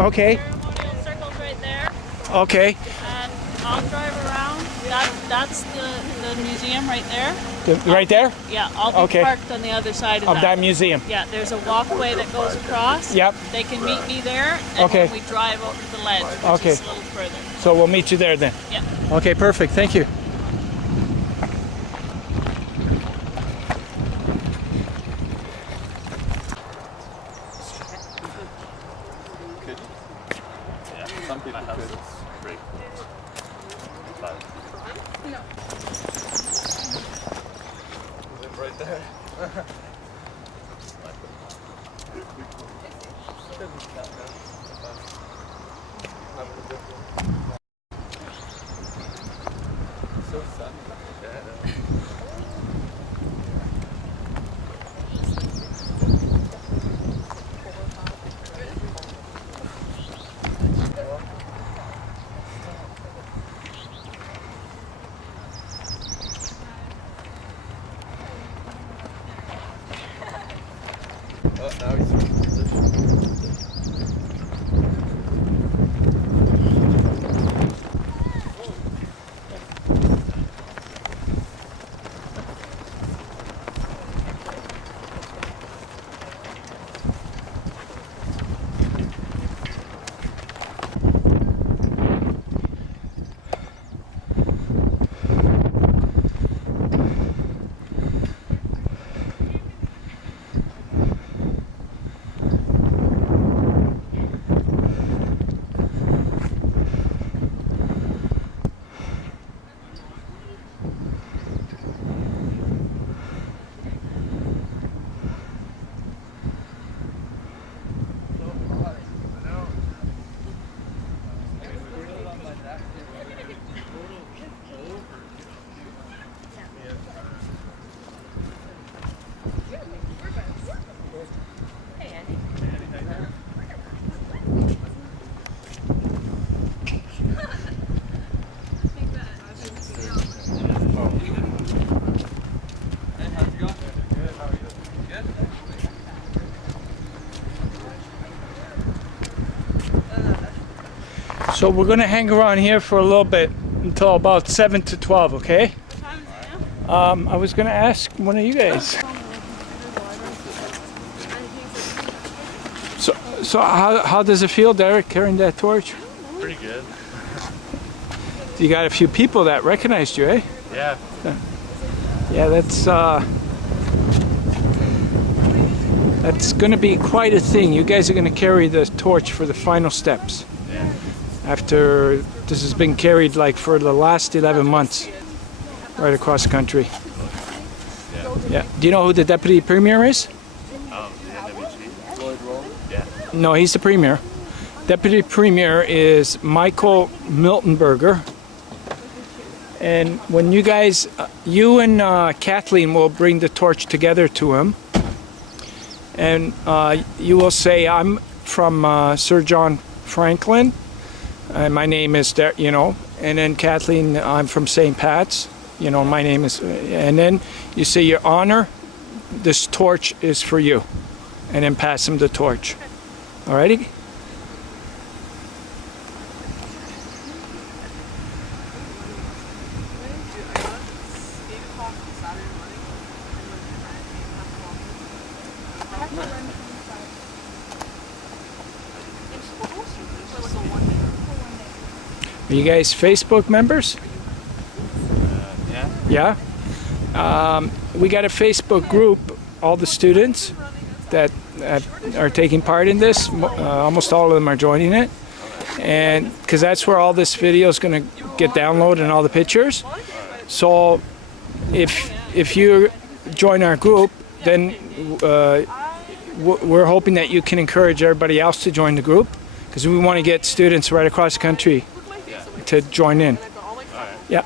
Okay. Ceremonial circle's right there. Okay. And I'll drive around. That's the museum right there. Right there? Yeah, I'll be Okay. parked on the other side of that museum. Yeah, there's a walkway that goes across. Yep. They can meet me there, and Okay. when we drive over to the ledge, which Okay. is a little further. So we'll meet you there then. Yeah. Okay, perfect. Thank you. Could you? Yeah, some people could. Great. No. Live right there. So sunny. Oh, now he's in position. So we're going to hang around here for a little bit until about 7 to 12, okay? I was going to ask one of you guys. So how does it feel, Derek, carrying that torch? Pretty good. You got a few people that recognized you, eh? Yeah. Yeah, that's going to be quite a thing. You guys are going to carry the torch for the final steps. Yeah. After this has been carried like for the last 11 months, right across the country. Yeah. Do you know who the deputy premier is? The NWG. Yeah. No, he's the premier. Deputy premier is Michael Miltenberger. And when you guys, you and Kathleen will bring the torch together to him. And you will say, I'm from Sir John Franklin. And my name is, and then Kathleen, I'm from St. Pat's. My name is, and then you say, Your Honor, this torch is for you. And then pass him the torch. Alrighty? Are you guys Facebook members? Yeah. Yeah? We got a Facebook group, all the students that are taking part in this. Almost all of them are joining it. And because that's where all this video is going to get downloaded and all the pictures. So if you join our group, then we're hoping that you can encourage everybody else to join the group, because we want to get students right across the country to join in. Yeah.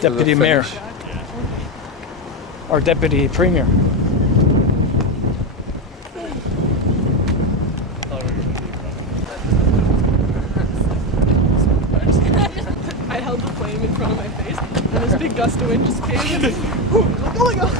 Deputy Mayor. Or Deputy Premier. I held the flame in front of my face, and this big gust of wind just came and oh my god!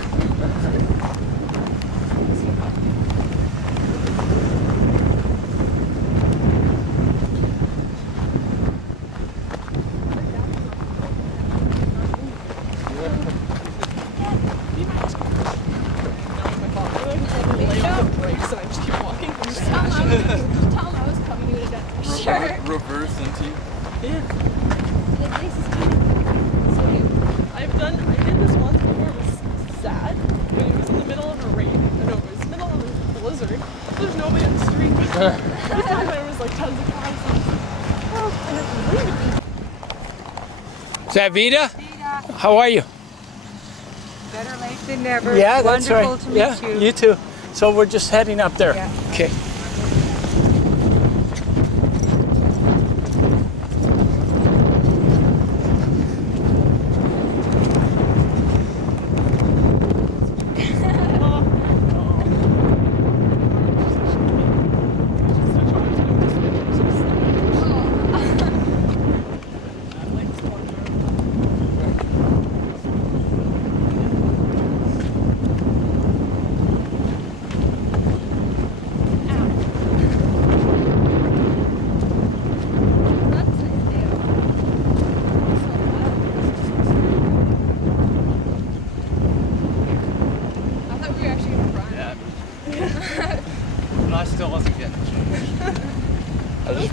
Reverse into you. Yeah. I did this once before. It was sad, but it was in the middle of a rain. No, it was in the middle of a blizzard. There's nobody on the street. This time there was like tons of cars. Is that Vida? How are you? Better late than never. Yeah, that's Wonderful right. to meet Yeah, you. you too. So we're just heading up there. Yeah. Okay.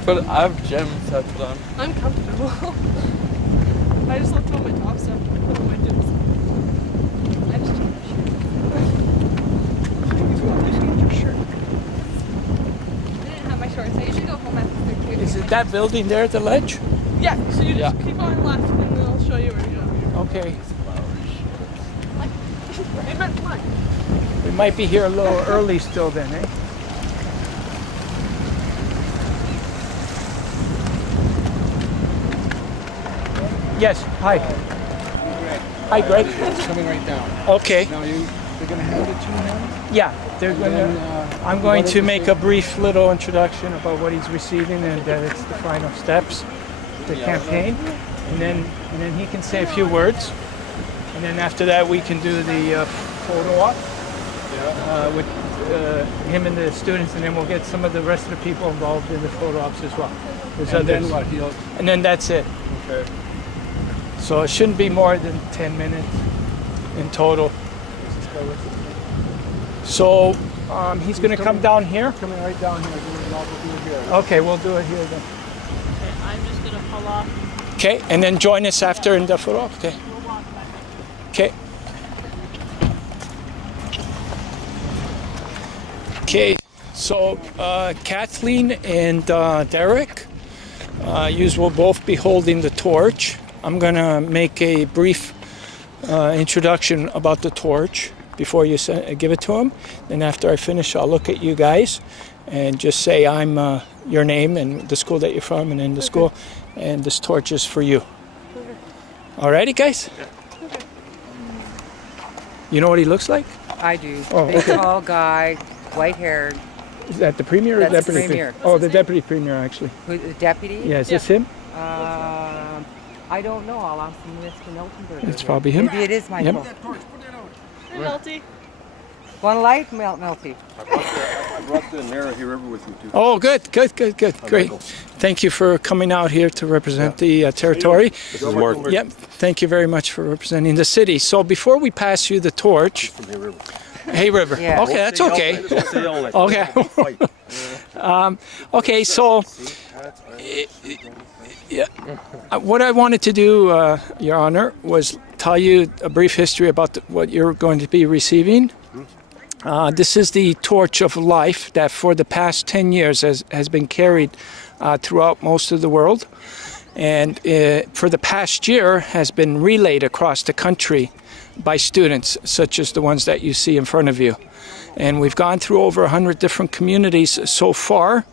I have gems I put on. I'm comfortable. I just left all my top stuff to put on my dips. I just changed your shirt. I didn't have my shorts. I usually go home after 13. Is it that building there at the ledge? Yeah, so you just keep on left and then I'll show you where to go. Okay. They meant fun. We might be here a little early still then, eh? Yes, hi. Hi, Greg. It's coming right down. Okay. Now they're going to hand it to him? Yeah, they're And going then, to. I'm going to make a brief little introduction about what he's receiving and that it's the final steps of the campaign, and then he can say a few words, and then after that we can do the photo op with him and the students, and then we'll get some of the rest of the people involved in the photo ops as well. There's And then others. what? And then that's it. Okay. So it shouldn't be more than 10 minutes in total. So he's going to come down here? Coming right down here. We'll do it here. Okay, we'll do it here then. Okay, I'm just going to pull off. Okay, and then join us after in the photo op. Okay. Okay. Okay, so Kathleen and Derek, you will both be holding the torch. I'm going to make a brief introduction about the torch before you give it to him. Then after I finish, I'll look at you guys and just say I'm your name and the school that you're from and then the school. And this torch is for you. Alrighty, guys? You know what he looks like? I do. Oh, Big, okay. tall guy, white hair. Is that the premier or That's the deputy premier. Oh, the deputy premier, actually. Who, the deputy? Yeah, is this him? I don't know. I'll ask Mr. Miltonberg. It's probably him. Maybe it is Michael. Yep. Hey, Melty. One light, Melty. I brought the Narrowhead River with me too. Oh, good. Great. Thank you for coming out here to represent the territory. This is Mark. Yep. Thank you very much for representing the city. So before we pass you the torch, From Hay River. Hay River. Yeah. Okay, that's okay. Okay. Okay. So, yeah, what I wanted to do, Your Honor, was tell you a brief history about what you're going to be receiving. This is the torch of life that for the past 10 years has been carried throughout most of the world. And for the past year has been relayed across the country by students, such as the ones that you see in front of you. And we've gone through over 100 different communities so far,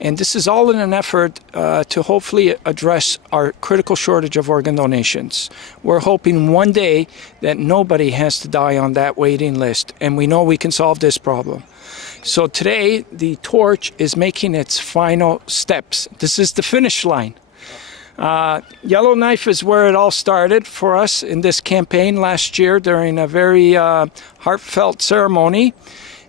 and this is all in an effort to hopefully address our critical shortage of organ donations. We're hoping one day that nobody has to die on that waiting list, and we know we can solve this problem. So today, the torch is making its final steps. This is the finish line. Yellowknife is where it all started for us in this campaign last year during a very heartfelt ceremony.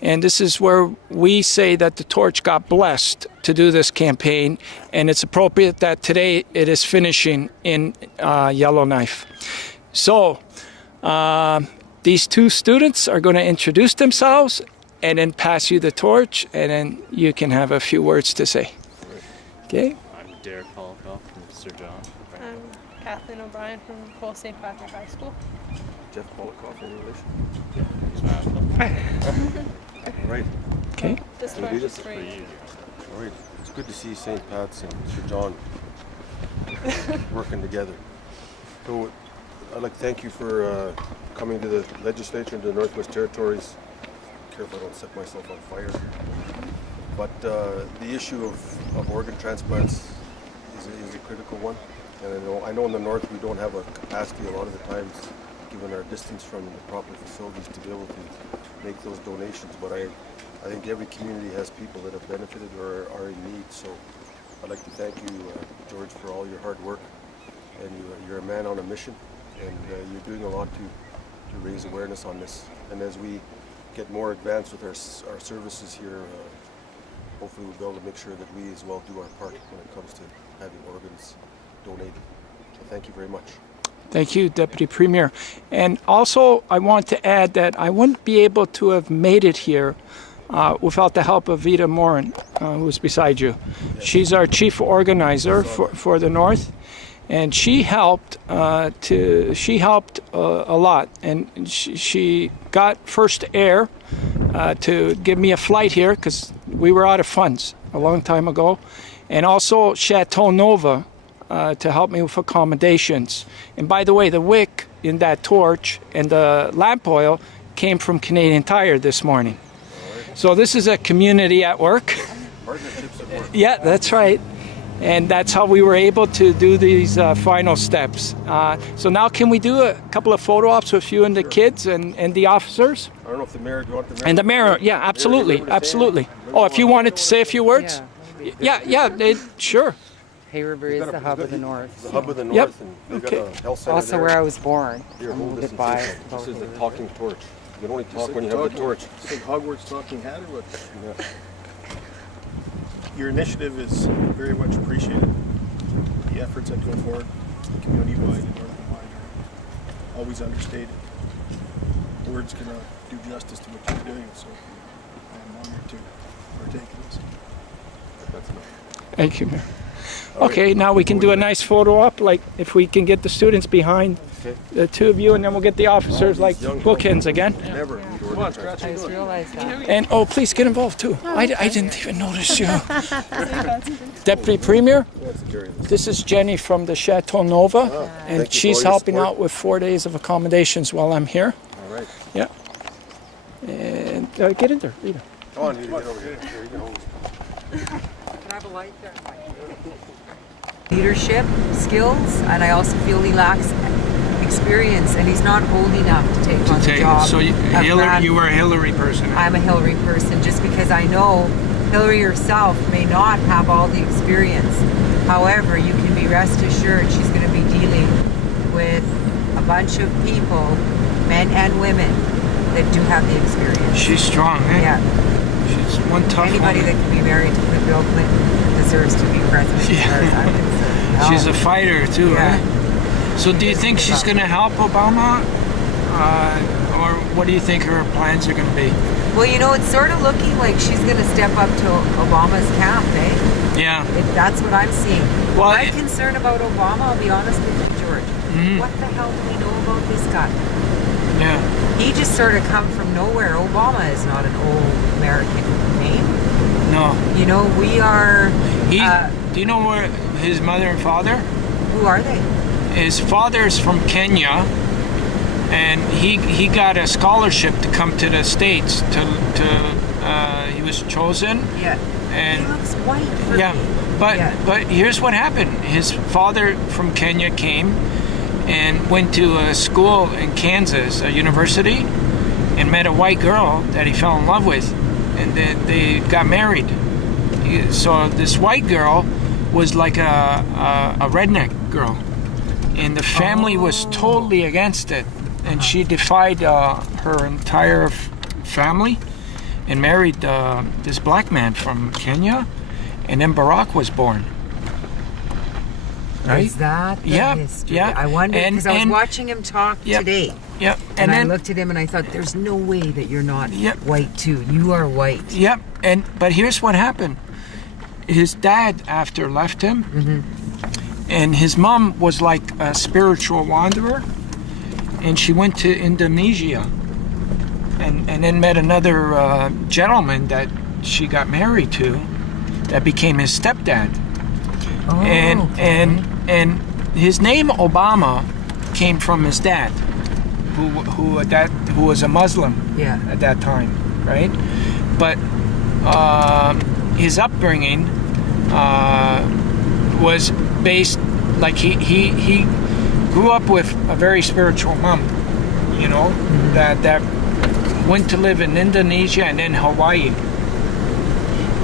And this is where we say that the torch got blessed to do this campaign, and it's appropriate that today it is finishing in Yellowknife. So these two students are going to introduce themselves and then pass you the torch, and then you can have a few words to say. Okay? I'm Derek Polikoff from Sir John. I'm Kathleen O'Brien from Cole St. Patrick High School. Jeff Polikoff, any relation? Yeah. Right. Okay. This torch is for you. All right. It's good to see St. Pat's and Sir John working together. So I'd like to thank you for coming to the legislature in the Northwest Territories. Careful I don't set myself on fire. But the issue of organ transplants is a critical one. And I know in the north we don't have a capacity a lot of the times, given our distance from the proper facilities, to be able to make those donations. But I think every community has people that have benefited or are in need. So I'd like to thank you, George, for all your hard work. And you're a man on a mission, and you're doing a lot to raise awareness on this. And as we get more advanced with our services here, hopefully we'll be able to make sure that we as well do our part when it comes to having organs donated. So thank you very much. Thank you, Deputy Premier. And also, I want to add that I wouldn't be able to have made it here without the help of Vita Morin, who's beside you. She's our chief organizer for the North, and she helped a lot. And she got First Air to give me a flight here because we were out of funds a long time ago, and also Chateau Nova to help me with accommodations. And by the way, the wick in that torch and the lamp oil came from Canadian Tire this morning. So this is a community at work. Partnerships at work. Yeah, that's right. And that's how we were able to do these final steps. So now can we do a couple of photo ops with you and the kids and the officers? I don't know if the mayor, do you want the mayor? And the mayor, yeah, absolutely, absolutely. Oh, if you wanted to say a few words? Yeah, sure. Hay River is the hub of the North. The hub of the North, Yep. and we've got a health center Also there. where I was born. Here, I'm hold a this bit biased and about this is the Hay River. talking torch. You can only talk when you have the torch. It's like Hogwarts talking hat or what? Yeah. Your initiative is very much appreciated. The efforts that go forward, community-wide and Northern-wide, are always understated. Words cannot do justice to what you're doing, so I'm honored to partake in this. That's enough. Thank you, Mayor. Okay, now we can do a nice photo op, like if we can get the students behind the two of you, and then we'll get the officers like bookends again. Never. I just realized that. And oh, please get involved too. I didn't even notice you. Deputy Premier, this is Jenny from the Chateau Nova, and she's helping out with 4 days of accommodations while I'm here. All right. Yeah. And get in there, Rita. Come on, you get over here. Here, you can hold it. Can I have a light there? Leadership skills, and I also feel he lacks experience, and he's not old enough to take on the job. So you were a Hillary person. I'm a Hillary person, just because I know Hillary herself may not have all the experience. However, you can be rest assured she's going to be dealing with a bunch of people, men and women, that do have the experience. She's strong, eh? Yeah. She's one tough Anybody woman. that can be married to Bill Clinton deserves to be president, as far as I'm concerned. She's a fighter too, Yeah. right? So do you think she's going to help Obama? Or what do you think her plans are going to be? Well, you know, it's sort of looking like she's going to step up to Obama's camp, eh? Yeah. That's what I'm seeing. Well, my concern about Obama, I'll be honest with you, George. What the hell do we know about this guy? Yeah. He just sort of come from nowhere. Obama is not an old American name. No. You know, we are... do you know where his mother and father? Who are they? His father's from Kenya, and he got a scholarship to come to the States. He was chosen. Yeah. And he looks white for yeah, me. but here's what happened. His father from Kenya came and went to a school in Kansas, a university, and met a white girl that he fell in love with, and they got married. So this white girl was like a redneck girl, and the family was totally against it, and she defied her entire family and married this black man from Kenya, and then Barack was born. Right? Is that the history? Yeah. I wonder, because I was watching him talk today. Yep. And I looked at him and I thought, there's no way that you're not white too. You are white. Yep. But here's what happened. His dad, after, left him, and his mom was like a spiritual wanderer, and she went to Indonesia, and then met another gentleman that she got married to, that became his stepdad. Oh, and his name Obama came from his dad, who was a Muslim at that time, right? But his upbringing was based, like he grew up with a very spiritual mom, you know, that went to live in Indonesia and then Hawaii,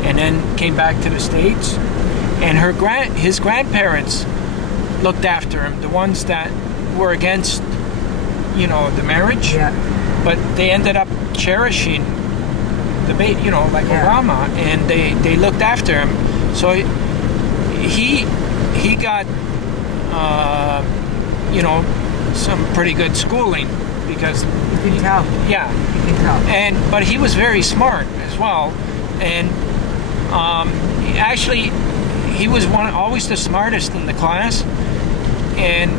and then came back to the States. And his grandparents looked after him, the ones that were against, you know, the marriage. Yeah. But they ended up cherishing the baby, you know, like Obama, and they looked after him. So he got, you know, some pretty good schooling, because you can tell. Yeah. You can tell. But he was very smart as well, and actually he was always the smartest in the class, and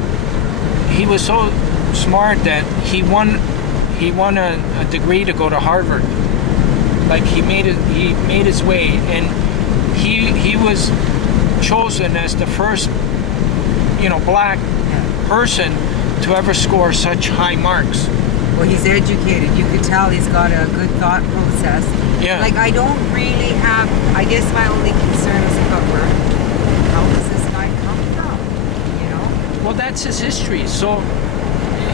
he was so smart that he won a degree to go to Harvard. Like he made his way, and he was chosen as the first, you know, black person to ever score such high marks. Well, he's educated. You could tell he's got a good thought process. Yeah. Like, I don't really have, I guess my only concern is about how does this guy come from, you know? Well, that's his history. So,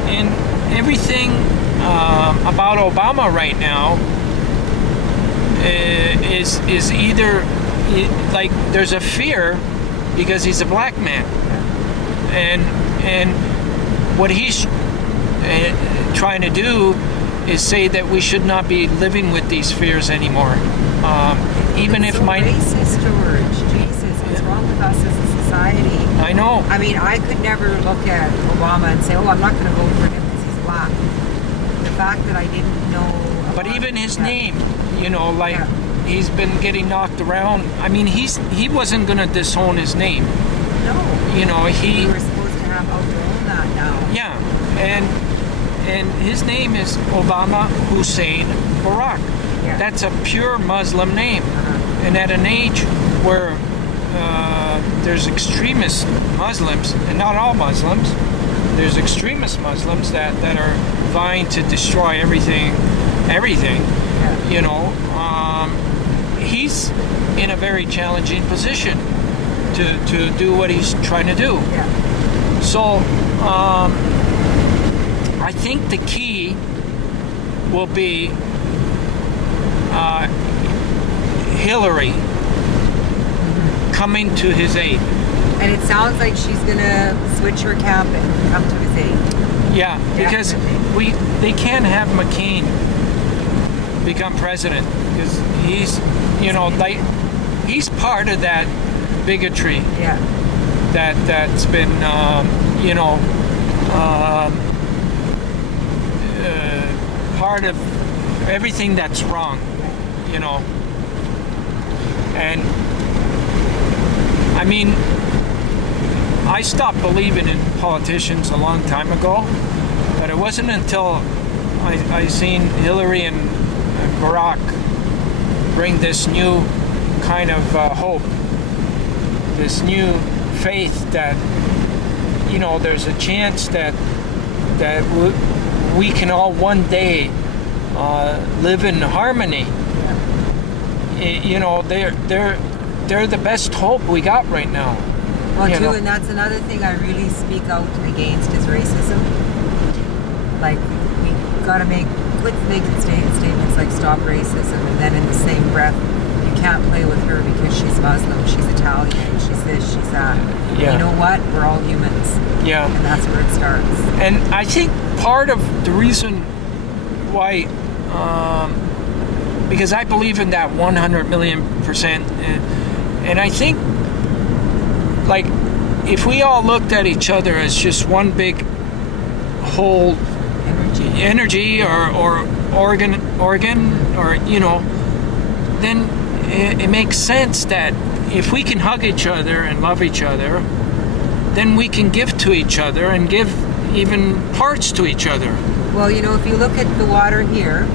and everything about Obama right now is either, like, there's a fear because he's a black man. And what he's trying to do is say that we should not be living with these fears anymore. Even if my racist, George, Jesus, what's wrong with us as a society? I know. I mean, I could never look at Obama and say, "Oh, I'm not going to vote for him because he's black." The fact that I didn't know. But even his name, you know, like he's been getting knocked around. I mean, he wasn't going to disown his name. No. You know, we were supposed to have outgrown that now. Yeah, and his name is Obama Hussein Barack. Yeah. That's a pure Muslim name. And at an age where there's extremist Muslims, and not all Muslims, there's extremist Muslims that are vying to destroy everything, you know, he's in a very challenging position to do what he's trying to do. Yeah. So, I think the key will be Hillary coming to his aid. And it sounds like she's gonna switch her camp and come to his aid. Yeah, because they can't have McCain become president, because he's, you know, like, he's part of that bigotry. Yeah. That's been, you know, part of everything that's wrong, you know. And I mean, I stopped believing in politicians a long time ago, but it wasn't until I seen Hillary and Barack bring this new kind of hope, this new faith that, you know, there's a chance that we can all one day live in harmony. You know, they're the best hope we got right now. Well, you too, know? and that's another thing I really speak out against is racism. Like, we gotta quit making statements like stop racism, and then in the same breath, you can't play with her because she's Muslim, she's Italian, she's this, she's that. Yeah. You know what? We're all humans. Yeah. And that's where it starts. And I think part of the reason why, because I believe in that 100 million%, and I think, like, if we all looked at each other as just one big whole energy or organ, or, you know, then it makes sense that if we can hug each other and love each other, then we can give to each other and give even parts to each other. Well, you know, if you look at the water here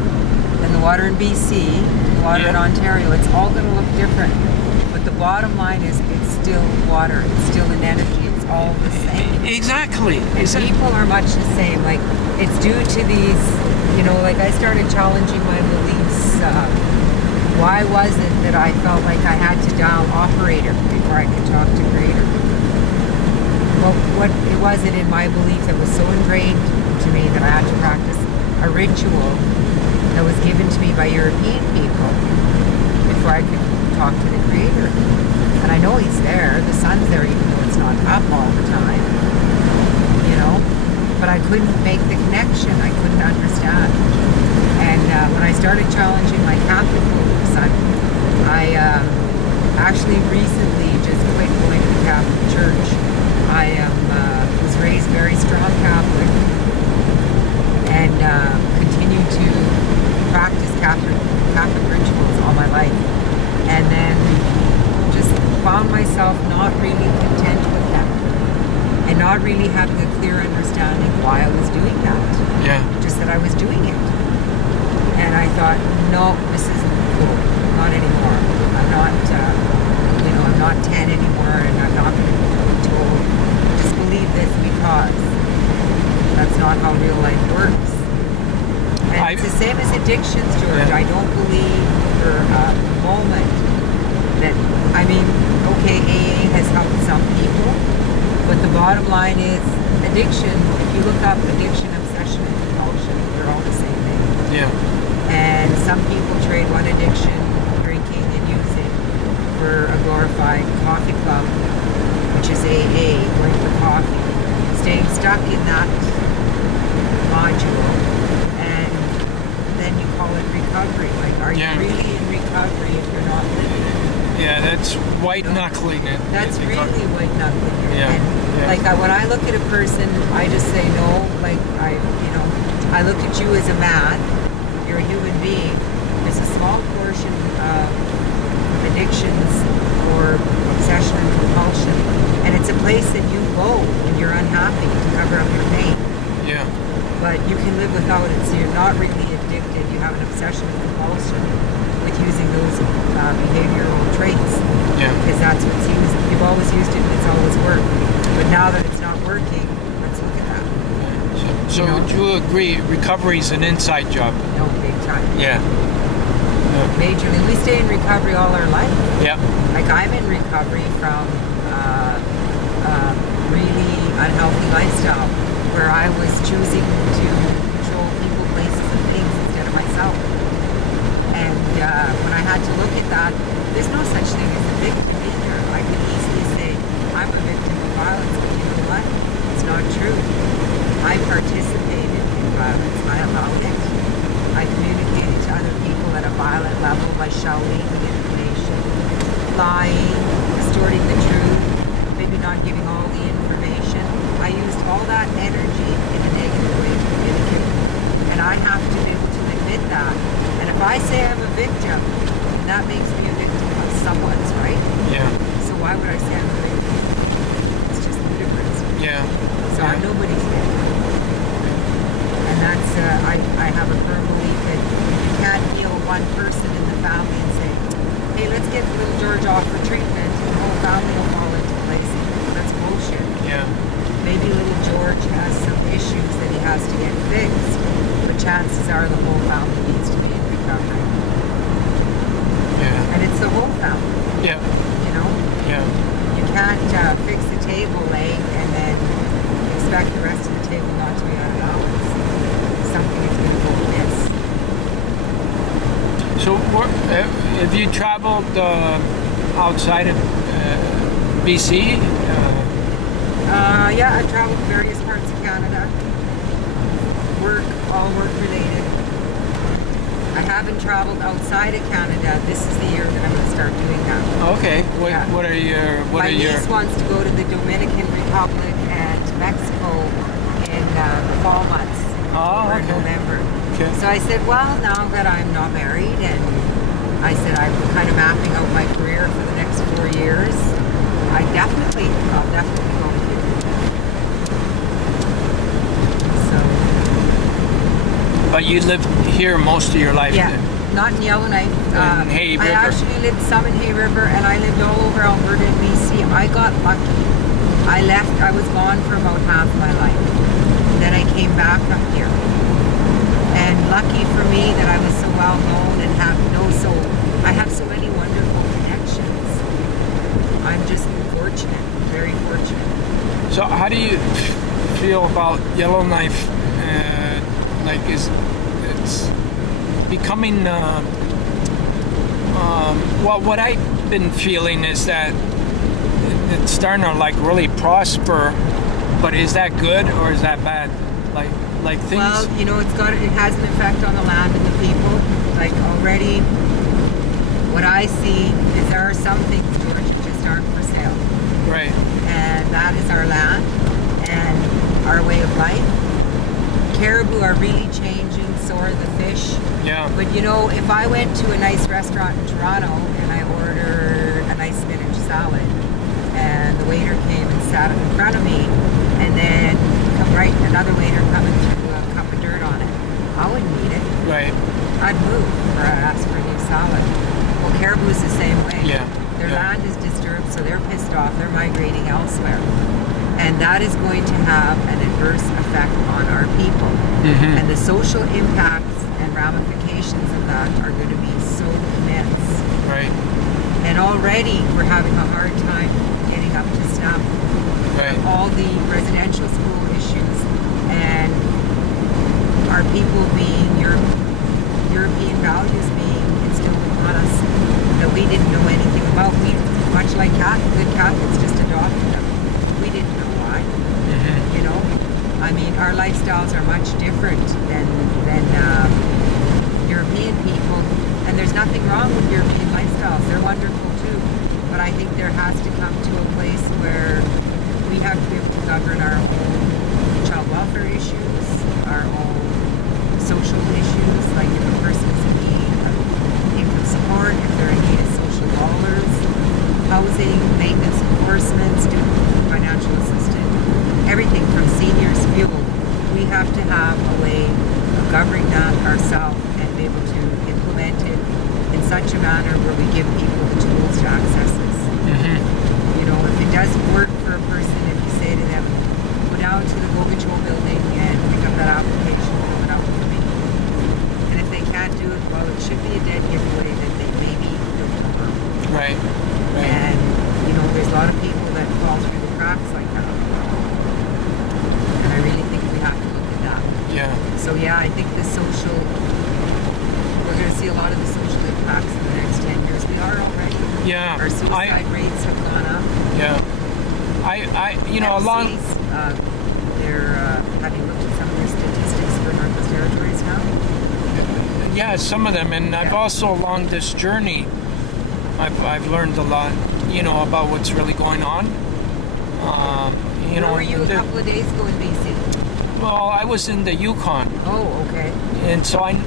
and the water in BC, the water in Ontario, it's all going to look different. But the bottom line is it's still water. It's still an energy. It's all the same. Exactly. And people are much the same. Like, it's due to these, you know, like I started challenging my beliefs. Why was it that I felt like I had to dial operator before I could talk to creator? Well, what was it in my belief that was so ingrained to me that I had to practice a ritual that was given to me by European people before I could talk to the creator? And I know he's there, the sun's there even though it's not up all the time, you know, but I couldn't make the connection, I couldn't understand. And when I started challenging my Catholic beliefs, I actually recently just quit going to the Catholic Church. I was raised very strong Catholic and continued to practice Catholic rituals all my life. And then just found myself not really content with that and not really having a clear understanding why I was doing that. Yeah. Just that I was doing it. And I thought, no, this isn't cool. Not anymore. I'm not, you know, I'm not 10 anymore, and I'm not going to be told, just believe this because that's not how real life works. And it's the same as addictions, George. I don't believe for a moment that, I mean, okay, AA has helped some people, but the bottom line is addiction, if you look up addiction, obsession, and compulsion, they're all the same thing. Yeah. And some people trade one addiction, drinking and using, for a glorified coffee club, which is AA, going for coffee, staying stuck in that module, and then you call it recovery. Like, are you really in recovery if you're not living? Yeah, that's white knuckling it. That's really white knuckling it. Yeah. And like when I look at a person, I just say no. Like I look at you as a man. You're a human being. There's a small portion of addictions or obsession and compulsion, and it's a place that you go when you're unhappy to cover up your pain. Yeah. But you can live without it, so you're not really addicted. You have an obsession and compulsion with using those behavioral traits. Yeah. Because that's what's used. You've always used it and it's always worked. But now that it's not working, let's look at that. So would you agree recovery is an inside job? No, big time. Yeah. Majorly. We stay in recovery all our life. Yeah. Like I'm in recovery from really unhealthy lifestyle where I was choosing to control people, places, and things instead of myself. And when I had to look at that, there's no such thing as a victim either. I could easily say, I'm a victim of violence, but you know what? It's not true. I participated in violence. I allowed it. I communicated to other people at a violent level by shouting information, lying, distorting the truth, maybe not giving all the information. I used all that energy in a negative way to communicate. And I have to be able to admit that. And if I say I'm a victim, that makes me a victim of someone's, right? Yeah. So why would I say I'm a victim? It's just ludicrous. Yeah. So I'm nobody's victim. And that's, I have a firm belief that you can't heal one person in the family and say, hey, let's get little George off for treatment and the whole family will fall into place. That's bullshit. Yeah. Maybe little George has some issues that he has to get fixed. chances are the whole family needs to be in recovery. Yeah. And it's the whole family. Yeah. You know? Yeah. You can't fix the table leg and then expect the rest of the table not to be out of hours. Something is going to go amiss. So, have you traveled outside of BC? Yeah, I've traveled to various parts of Canada. All work related. I haven't traveled outside of Canada. This is the year that I'm going to start doing that. Okay. What are your? My niece wants to go to the Dominican Republic and Mexico in the fall months. Oh, or okay. November. Okay. So I said, well, now that I'm not married, and I said I'm kind of mapping out my career for the next 4 years, I'll definitely go with you. But you lived here most of your life. Yeah, then? not in Yellowknife. In Hay River. I actually lived some in Hay River, and I lived all over Alberta and BC. I got lucky. I was gone for about half my life. Then I came back up here. And lucky for me that I was so well known and I have so many wonderful connections. I'm just fortunate, very fortunate. So how do you feel about Yellowknife? Like it's becoming well, what I've been feeling is that it's starting to like really prosper, but is that good or is that bad? Like things. Well, you know, it has an effect on the land and the people. Like already, what I see is there are some things, George, that just aren't for sale. Right. And that is our land and our way of life. Caribou are really changing, so are the fish. Yeah. But you know, if I went to a nice restaurant in Toronto and I ordered a nice spinach salad, and the waiter came and sat in front of me, and then another waiter coming through a cup of dirt on it, I wouldn't eat it. Right. I'd move or I'd ask for a new salad. Well, caribou is the same way. Yeah. Their land is disturbed, so they're pissed off. They're migrating elsewhere. And that is going to have an adverse effect on our people. Mm-hmm. And the social impacts and ramifications of that are going to be so immense. Right. And already we're having a hard time getting up to snuff. Right. All the residential school issues and our people being European values being instilled upon us that we didn't know anything about. We, much like good Catholics, just adopted them. We didn't know why. Mm-hmm. You know, I mean, our lifestyles are much different than European people, and there's nothing wrong with European lifestyles. They're wonderful too, but I think there has to come to a place where we have to be able to govern our own child welfare issues, our own social issues, like if a person is in need of income support, if they're in need of social dollars, housing, maintenance, enforcement, student financial assistance, everything from seniors, fuel. We have to have a way of governing that ourselves and be able to implement it in such a manner where we give people the tools to access this. Mm-hmm. You know, if it doesn't work for a person, if you say to them, go down to the Go Control building and pick up that application, fill it out for me. And if they can't do it, well, it should be a dead giveaway that they maybe don't know. Right. And, you know, there's a lot of people that fall through the cracks like that. And I really think we have to look at that. Yeah. So, yeah, I think we're going to see a lot of the social impacts in the next 10 years. We are already. Yeah. Our suicide rates have gone up. Yeah. Along. Have you looked at some of their statistics for Northwest Territories now? Yeah, some of them, and I've also along this journey, I've learned a lot, about what's really going on. Where were you a couple of days ago in BC? Well, I was in the Yukon. Oh, okay. And so I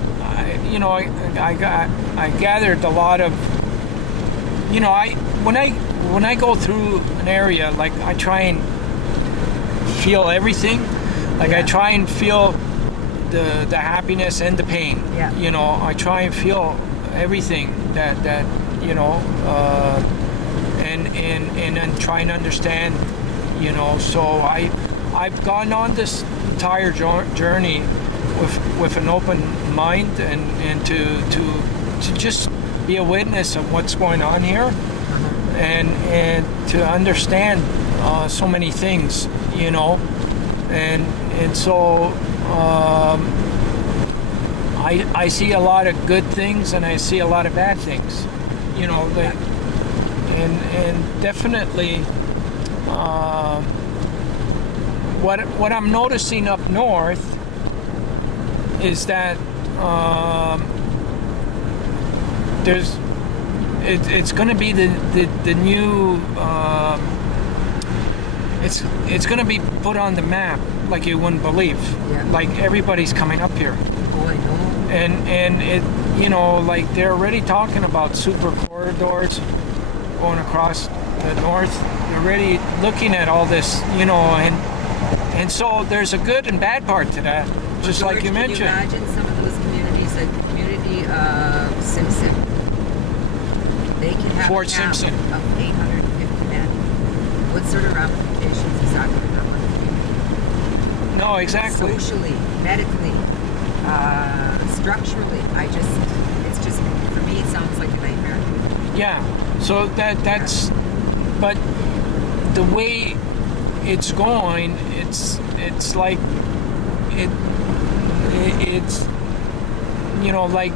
gathered a lot of, when I go through an area, like I try and feel everything. Like I try and feel the happiness and the pain. Yeah. I try and feel everything that and try and understand. So I've gone on this entire journey with an open mind and to just be a witness of what's going on here, and to understand so many things, you know, and so I see a lot of good things and I see a lot of bad things, you know, and definitely what I'm noticing up north is that it's going to be the new it's going to be put on the map like you wouldn't believe. Yeah. Like everybody's coming up here. Oh, I know. And it, you know, like they're already talking about super corridors going across the north. They're already looking at all this, you know, and so there's a good and bad part to that, just George, like you mentioned. Can you imagine some of those communities, like the community of Simpson? They can have Fort a camp Simpson. of 850 men. What sort of ramifications is that going to have on the community? No, exactly. Socially, medically, structurally. It's just, for me, it sounds like a nightmare. Yeah. So that's, but the way it's going, it's like it's, you know, like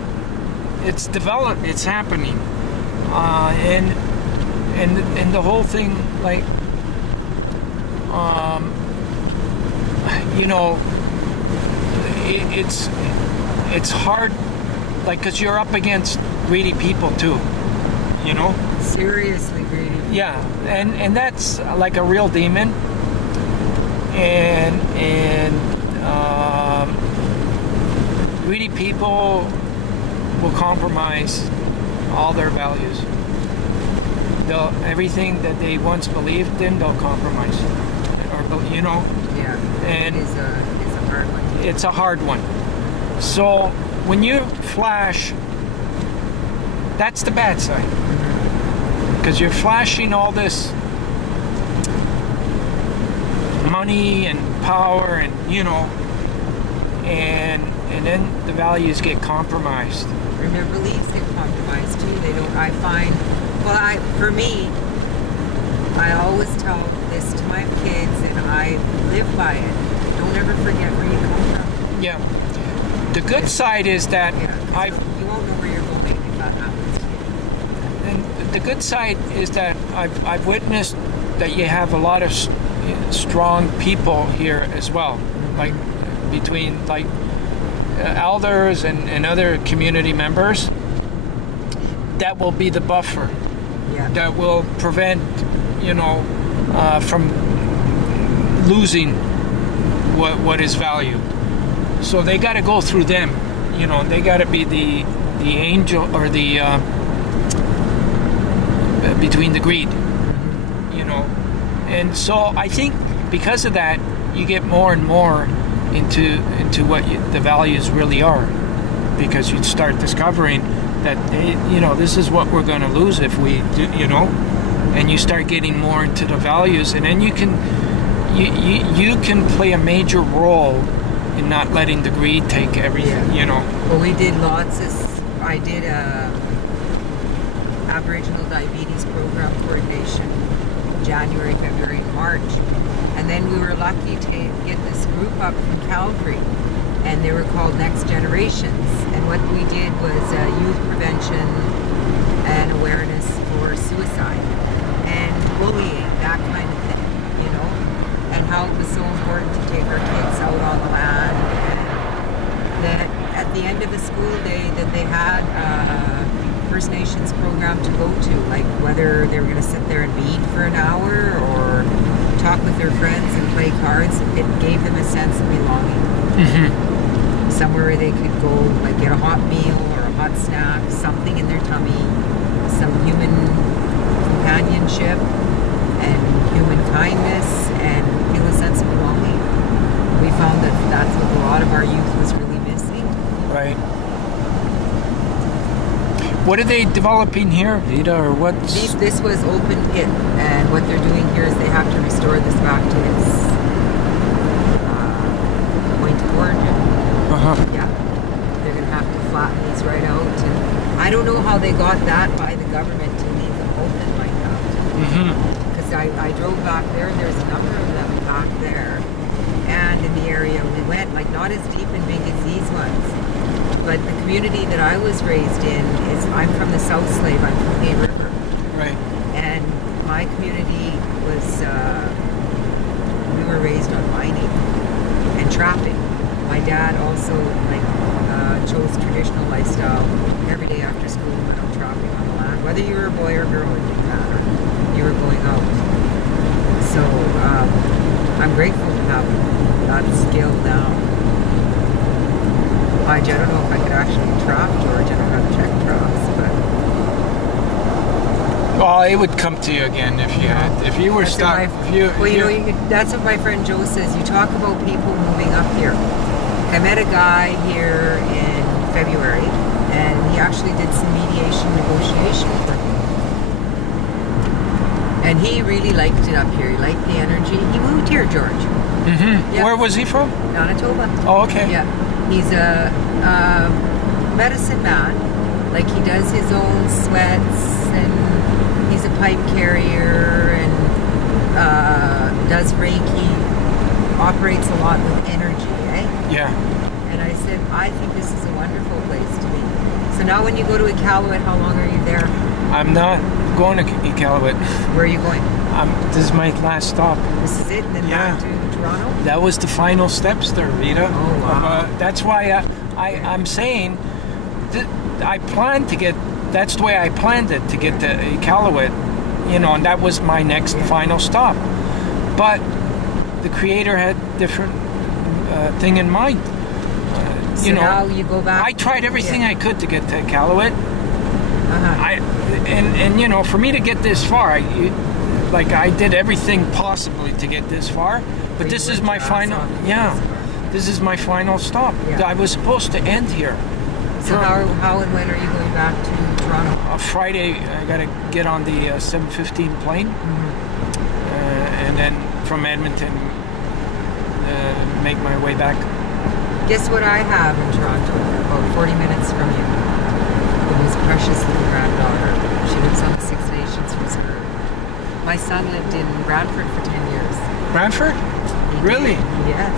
it's developed, it's happening, and the whole thing, like, you know, it's hard, like, because you're up against greedy people too, you know. Seriously greedy. Yeah, and that's like a real demon, and greedy people will compromise all their values. Everything that they once believed in, they'll compromise, or, you know. Yeah. And it's a hard one. It's a hard one. So when you flash, that's the bad side. Because you're flashing all this money and power, and, you know, and then the values get compromised. And their beliefs get compromised too. They don't. I find. Well, for me, I always tell this to my kids, and I live by it. Don't ever forget where you come from. Yeah. The good side is that you won't know where you're going if that happens to you. And the good side is that I've witnessed that you have a lot of strong people here as well, like between like elders and other community members that will be the buffer, that will prevent, you know, from losing what is valued. So they got to go through them, you know. They got to be the angel, or the between the greed, you know. And so I think because of that, you get more and more into what the values really are, because you start discovering that you know, this is what we're going to lose if we do, you know. And you start getting more into the values, and then you can play a major role in not letting the greed take everything, you know. Well, we did lots of, I did Aboriginal Diabetes Program Coordination January, February, and March. And then we were lucky to get this group up from Calgary, and they were called Next Generations. And what we did was youth prevention and awareness for suicide and bullying, that kind of thing, you know, and how it was so important to take our kids out on the land. And that at the end of the school day that they had First Nations program to go to, like whether they were going to sit there and beat for an hour or talk with their friends and play cards, it gave them a sense of belonging. Mm-hmm. Somewhere where they could go, like get a hot meal or a hot snack, something in their tummy, some human companionship and human kindness, and feel a sense of belonging. We found that that's what a lot of our youth was really missing. Right. What are they developing here, Vida, or what? This was open pit, and what they're doing here is they have to restore this back to its point of origin. Yeah. They're going to have to flatten these right out. And I don't know how they got that by the government to leave them open like that. Because I drove back there, and there's a number of them back there. And in the area we went, like not as deep and big as these ones. But the community that I was raised in is, I'm from the South Slave, I'm from Hay River. Right. And my community was, we were raised on mining and trapping. My dad also chose traditional lifestyle. Every day after school we went out trapping on the land. Whether you were a boy or girl, it didn't matter. You were going out. So I'm grateful to have that skill now. I don't know if I could actually trap, George. I don't know how to check traps, but... Well, it would come to you again if you had, if you were stuck. That's what my friend Joe says. You talk about people moving up here. I met a guy here in February, and he actually did some mediation negotiation for me. And he really liked it up here. He liked the energy. He moved here, George. Yep. Where was he from? Manitoba. Oh, okay. Yeah. He's a medicine man. Like, he does his own sweats, and he's a pipe carrier, and does Reiki, operates a lot with energy, eh? Yeah. And I said, I think this is a wonderful place to be. So now when you go to Iqaluit, how long are you there? I'm not going to Iqaluit. Where are you going? This is my last stop. This is it, and then back to Toronto? That was the final steps there, Rita. Oh, wow. That's why I'm saying I planned to get, that's the way I planned it, to get to Iqaluit, you know, and that was my next final stop. But the Creator had different thing in mind. So you know, now you go back. I tried everything I could to get to Iqaluit. And you know, for me to get this far, I did everything possibly to get this far. But this is my final. This is my final stop. I was supposed to end here. So how and when are you going back to Toronto? Friday, I got to get on the 7:15 plane, and then from Edmonton, make my way back. Guess what I have in Toronto, about 40 minutes from you? The most precious little granddaughter. She lives on the Six Nations Reserve. My son lived in Brantford for 10 years. Brantford? Really? Yes.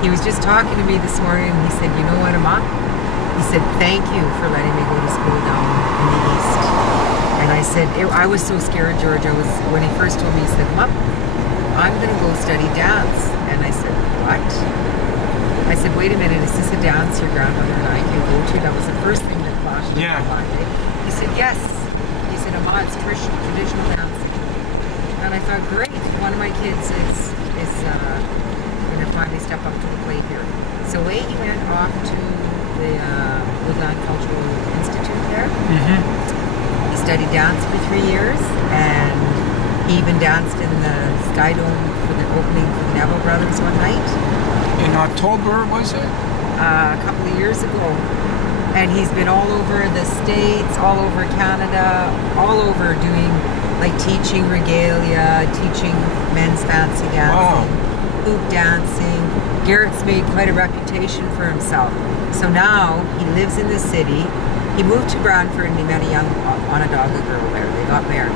He was just talking to me this morning, and he said, you know what, Amma? He said, thank you for letting me go to school down in the East. And I said, I was so scared, George. When he first told me, he said, Mom, I'm going to go study dance. And I said, what? I said, wait a minute, is this a dance your grandmother and I can go to? That was the first thing that flashed in my mind. He said, yes. He said, Amma, it's traditional dancing. And I thought, great, one of my kids is going to finally step up to the plate here. So he went off to the Woodland Cultural Institute there. He studied dance for 3 years, and he even danced in the Sky Dome for the opening for the Neville Brothers one night. In October, was it? A couple of years ago. And he's been all over the States, all over Canada, all over doing, like, teaching regalia, teaching men's fancy dancing, hoop dancing. Garrett's made quite a reputation for himself. So now he lives in the city. He moved to Brantford and he met a young Onondaga girl there. They got married.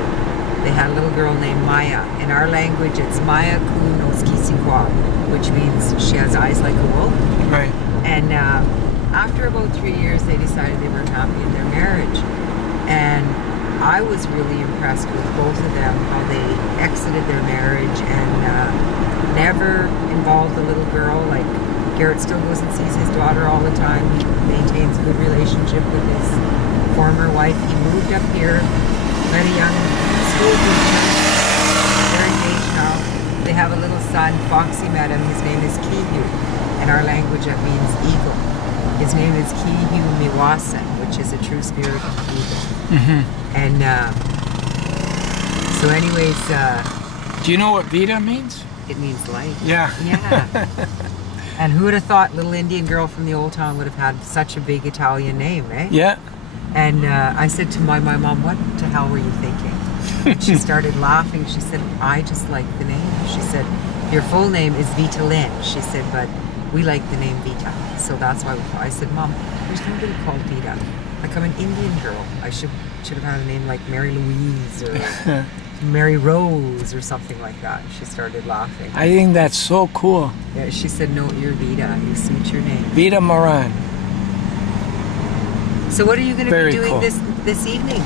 They had a little girl named Maya. In our language, it's Maya Kunoskisikwa, which means she has eyes like a wolf. Right. And after about 3 years, they decided they weren't happy in their marriage. And I was really impressed with both of them, how they exited their marriage and never involved the little girl. Like, Garrett still goes and sees his daughter all the time. He maintains a good relationship with his former wife. He moved up here, met a young school teacher. They're engaged now. They have a little son. Foxy met him. His name is Kihu. In our language, that means eagle. His name is Kihu Miwasan, which is a true spirit of eagle. And so anyways... do you know what Vita means? It means light. Yeah. Yeah. And who would have thought little Indian girl from the old town would have had such a big Italian name, eh? Yeah. And I said to my mom, what the hell were you thinking? And she started laughing. She said, I just like the name. She said, your full name is Vita Lynn. She said, but we like the name Vita, so that's why I said, Mom, there's nobody called Vita. Like, I'm an Indian girl. I should have had a name like Mary Louise or Mary Rose or something like that. She started laughing. I think that's so cool. Yeah, she said, no, you're Vita. You suit your name. Vita Moran. So what are you going to be doing cool. this evening?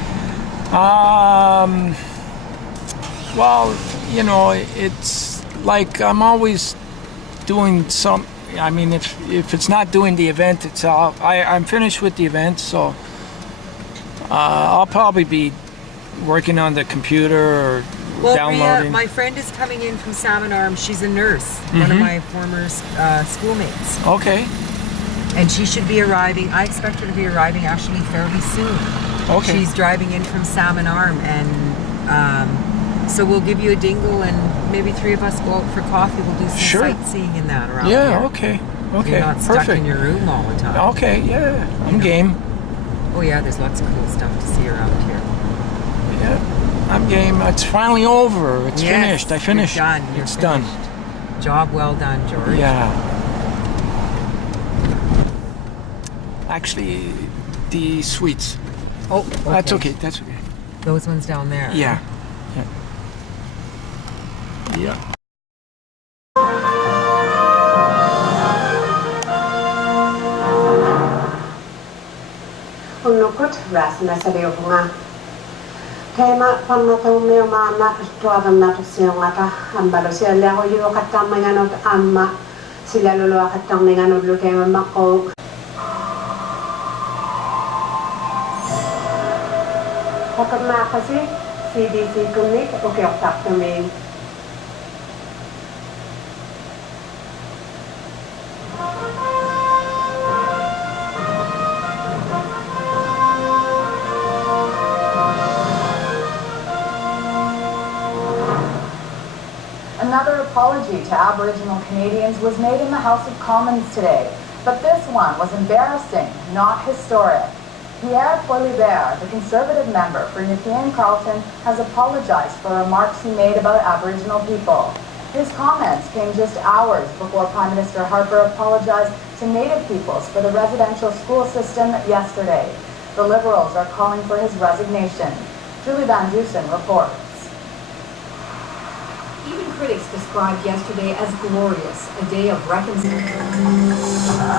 Well, you know, it's like I'm always doing some. I mean, if it's not doing the event itself, I'm finished with the event, so I'll probably be working on the computer or downloading. Rhea, my friend is coming in from Salmon Arm. She's a nurse, one of my former schoolmates. Okay. And she should be arriving. I expect her to be arriving actually fairly soon. Okay. She's driving in from Salmon Arm, and so we'll give you a dingle, and maybe 3 of us go out for coffee. We'll do some sightseeing in that around here. Yeah. Okay. Okay. You're not stuck Perfect. in your room all the time. Okay. Yeah. I'm game. Oh yeah, there's lots of cool stuff to see around here. Yeah. I'm game. It's finally over. It's finished. I finished. You're done. You're it's finished. done. Job well done, George. Yeah. Actually, the sweets. Oh, okay. That's okay. That's okay. Those ones down there. Yeah. Yeah. Unnukut väsnä sadiupunga. Tema panna tummio maana tuotanna tusiongata ambalo siellä hoju katammanganot amma sillä lulua katammanganot lukema makko. Pagkamakasi CDC kunik okay oktaktamin. Another apology to Aboriginal Canadians was made in the House of Commons today, but this one was embarrassing, not historic. Pierre Poilievre, the Conservative member for Nepean Carleton, has apologized for remarks he made about Aboriginal people. His comments came just hours before Prime Minister Harper apologized to Native peoples for the residential school system yesterday. The Liberals are calling for his resignation. Julie Van Dusen reports. Even critics described yesterday as glorious, a day of reconciliation.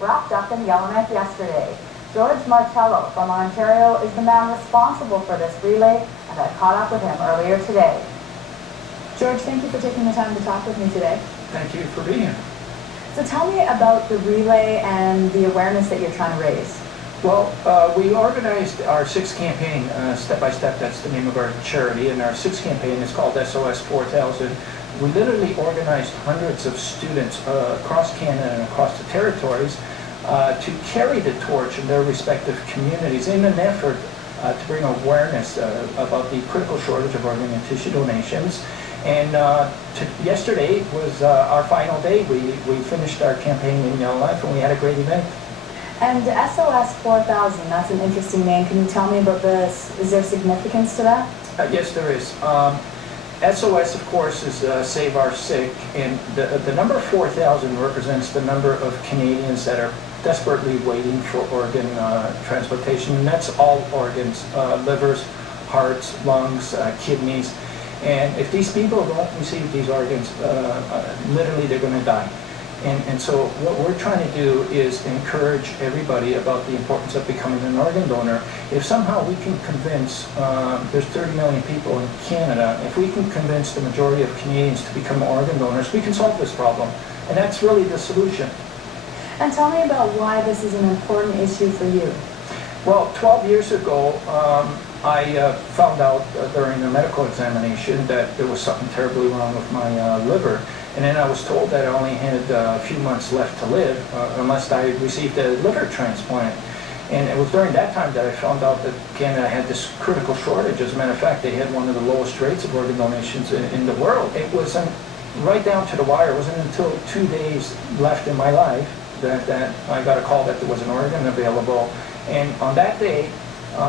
Wrapped up in Yellowknife yesterday. George Marcello from Ontario is the man responsible for this relay, and I caught up with him earlier today. George, thank you for taking the time to talk with me today. Thank you for being here. So tell me about the relay and the awareness that you're trying to raise. Well, we organized our sixth campaign, Step by Step, that's the name of our charity, and our sixth campaign is called SOS4000. We literally organized hundreds of students across Canada and across the territories to carry the torch in their respective communities in an effort to bring awareness about the critical shortage of organ and tissue donations. And yesterday was our final day. We finished our campaign in Yellowknife and we had a great event. And SOS4000, that's an interesting name. Can you tell me about this? Is there significance to that? Yes, there is. SOS, of course, is Save Our Sick, and the number 4,000 represents the number of Canadians that are desperately waiting for organ transplantation, and that's all organs, livers, hearts, lungs, kidneys. And if these people don't receive these organs, literally they're going to die. And so what we're trying to do is encourage everybody about the importance of becoming an organ donor. If somehow we can convince, there's 30 million people in Canada, if we can convince the majority of Canadians to become organ donors, we can solve this problem. And that's really the solution. And tell me about why this is an important issue for you. Well, 12 years ago, I found out during a medical examination that there was something terribly wrong with my liver. And then I was told that I only had a few months left to live unless I received a liver transplant. And it was during that time that I found out that Canada had this critical shortage. As a matter of fact, they had one of the lowest rates of organ donations in the world. It wasn't right down to the wire. It wasn't until 2 days left in my life that I got a call that there was an organ available. And on that day,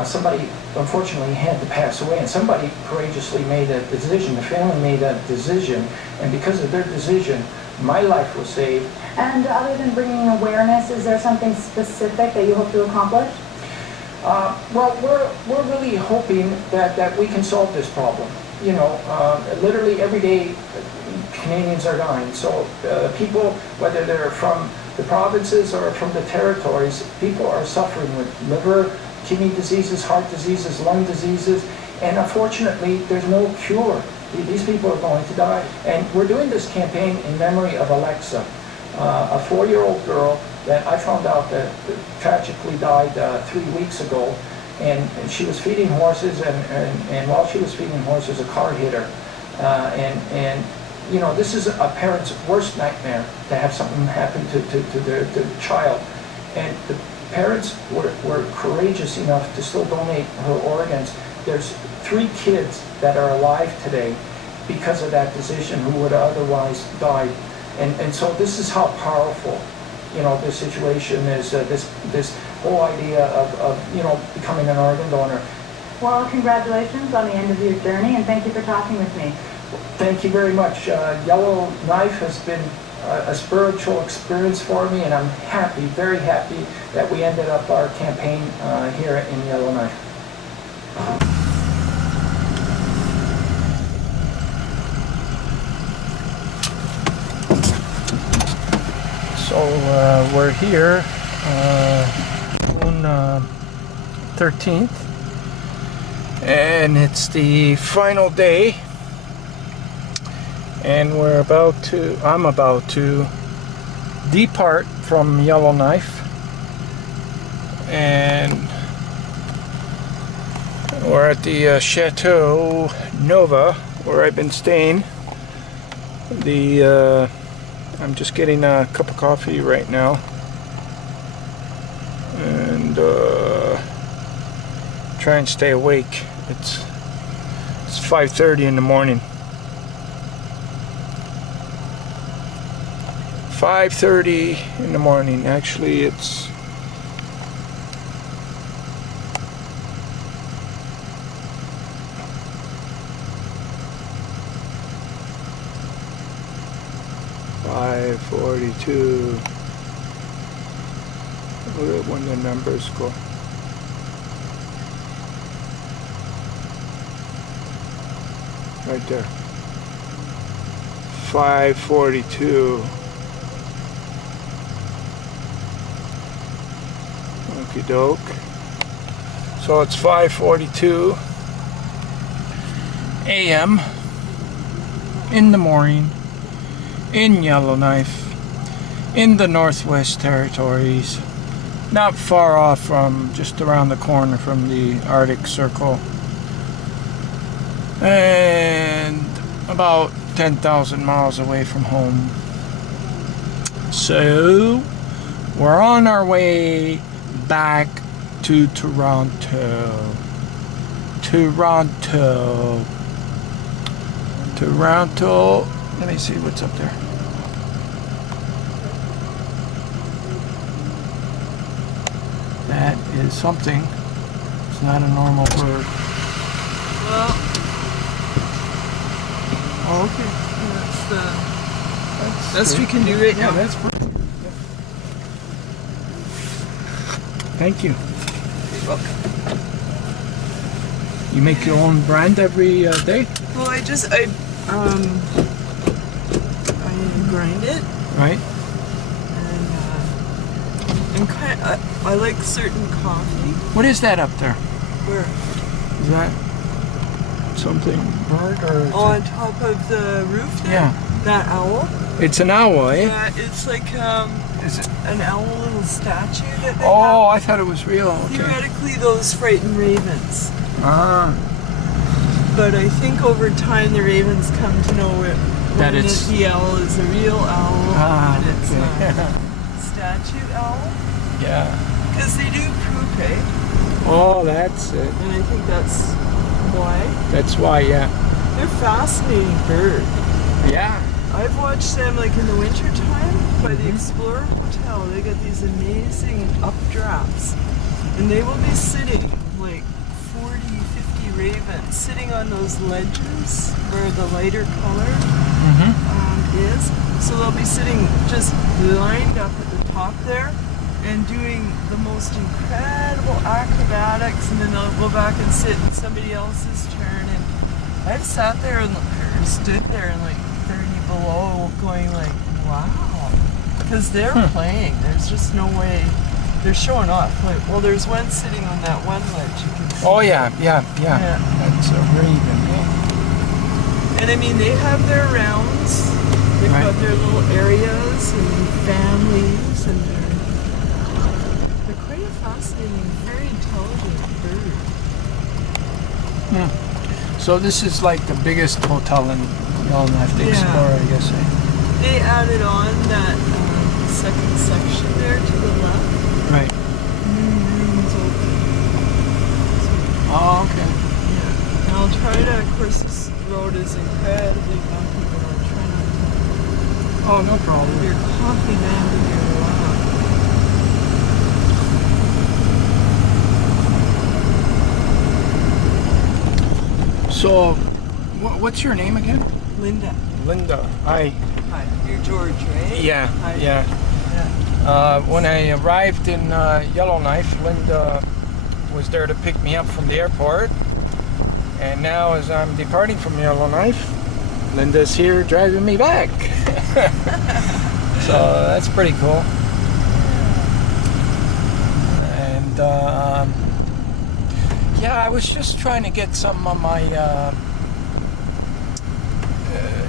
somebody unfortunately had to pass away, and somebody courageously made that decision. The family made that decision, and because of their decision, my life was saved. And other than bringing awareness, is there something specific that you hope to accomplish? Well, we're really hoping that we can solve this problem. You know, literally every day Canadians are dying. So people, whether they're from the provinces or from the territories, people are suffering with liver, kidney diseases, heart diseases, lung diseases, and unfortunately there's no cure. These people are going to die. And we're doing this campaign in memory of Alexa, a 4-year-old girl that I found out that tragically died 3 weeks ago. And she was feeding horses, and while she was feeding horses, a car hit her. And you know, this is a parent's worst nightmare, to have something happen to their child. And the parents were courageous enough to still donate her organs. There's 3 kids that are alive today because of that decision who would have otherwise died. And so this is how powerful, you know, this situation is, this whole idea of, you know, becoming an organ donor. Well, congratulations on the end of your journey, and thank you for talking with me. Thank you very much. Yellowknife has been a spiritual experience for me, and I'm happy, very happy, that we ended up our campaign here in Yellowknife. So we're here on 13th, and it's the final day, and I'm about to depart from Yellowknife, and we're at the Chateau Nova where I've been staying. I'm just getting a cup of coffee right now, and try and stay awake. It's 5:30 in the morning. 5:30 in the morning. Actually, it's 5:42. Look at when the numbers go. Right there. 5:42. Okie doke. So it's 5:42 a.m. in the morning in Yellowknife, in the Northwest Territories, not far off from, just around the corner from the Arctic Circle, and about 10,000 miles away from home. So we're on our way back to Toronto. Let me see what's up there. That is something. It's not a normal bird. Well, oh, okay. That's the best we can do right now. That's perfect. Thank you. You're welcome. You make your own brand every day? Well, I grind it. Right. And I like certain coffee. What is that up there? Where? Is that something bird or? On top of the roof there? Yeah. That owl? It's an owl, eh? Yeah, it's like Is it? An owl little statue that they Oh, have. I thought it was real. Okay. Theoretically, those frighten ravens. Ah. But I think over time the ravens come to know it That when it's the owl is a real owl and it's okay. a statue owl. Yeah. Because they do poop, eh? Oh, that's it. And I think that's why. That's why, yeah. They're fascinating bird. Yeah. I've watched them like in the winter time by the Explorer Hotel. They got these amazing updrafts. And they will be sitting like 40, 50 ravens sitting on those ledges where the lighter color is. So they'll be sitting just lined up at the top there and doing the most incredible acrobatics, and then they'll go back and sit in somebody else's turn. And I've sat there and or stood there and like 30 below going like, wow. Because they're playing. There's just no way. They're showing off. Like, well, there's one sitting on that one ledge. You can see. Oh, yeah. That's a raven, yeah. And I mean, they have their rounds. They've got their little areas and families, and they're quite a fascinating, very intelligent bird. So this is like the biggest hotel in Yellowknife, the Explorer, I guess. They added on that second section there to the left. Right. New rooms open. Oh, okay. Yeah. And I'll try to, of course, this road is incredibly bumpy, but I'll try not to. Oh, no problem. Your coffee land in your lap. So, what's your name again? Linda. Linda. Hi. Hi. You're George, right? Yeah. Hi. Yeah. When I arrived in Yellowknife, Linda was there to pick me up from the airport. And now as I'm departing from Yellowknife, Linda's here driving me back. So that's pretty cool. And yeah, I was just trying to get some of my,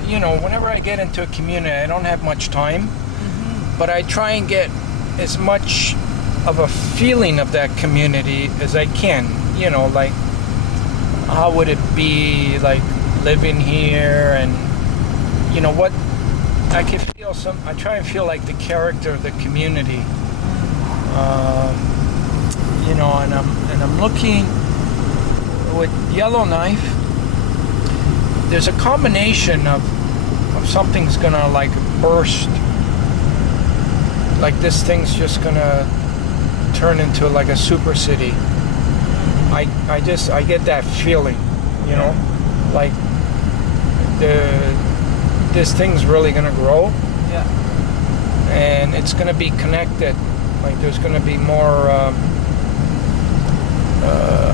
you know, whenever I get into a community, I don't have much time. But I try and get as much of a feeling of that community as I can. You know, like, how would it be like living here, and you know what I can feel. I try and feel like the character of the community. You know, and I'm looking with Yellowknife. There's a combination of something's gonna like burst. Like this thing's just gonna turn into like a super city. I get that feeling, you know, like this thing's really gonna grow. Yeah. And it's gonna be connected. Like there's gonna be more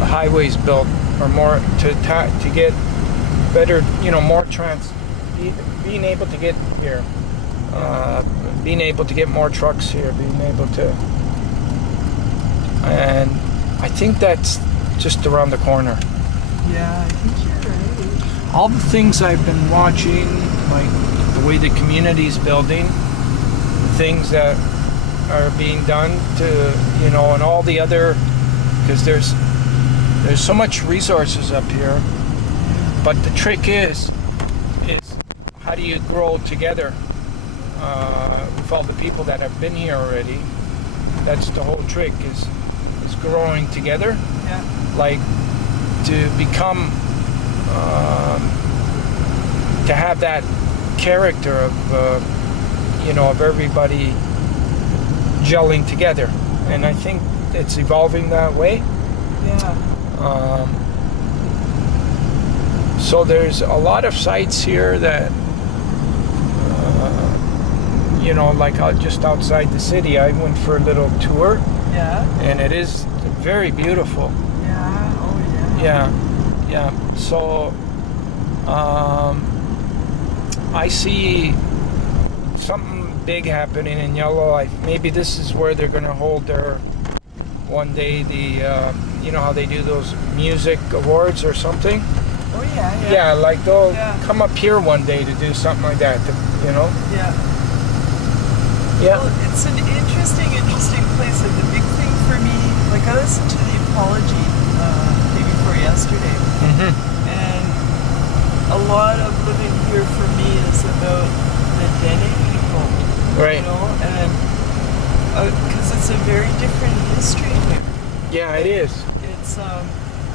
highways built, or more to get better, you know, more being able to get here. Being able to get more trucks here, being able to, and I think that's just around the corner. Yeah, I think you're right. All the things I've been watching, like the way the community's building, the things that are being done to, you know, and all the other, because there's so much resources up here, but the trick is how do you grow together? With all the people that have been here already. That's the whole trick, is growing together. Yeah. Like to become, to have that character of, you know, of everybody gelling together. And I think it's evolving that way. Yeah. So there's a lot of sites here that, you know, like just outside the city, I went for a little tour. Yeah. And it is very beautiful. Yeah. Oh yeah. Yeah. So, I see something big happening in Yellowknife. Maybe this is where they're going to hold their one day the, you know how they do those music awards or something. Oh yeah. Yeah. Yeah, like they'll come up here one day to do something like that. You know. Yeah. Yeah. Well, it's an interesting place. And the big thing for me, like I listened to the apology day before yesterday, and a lot of living here for me is about the Dene people, Right. you know, and because it's a very different history here. Yeah, it is. It's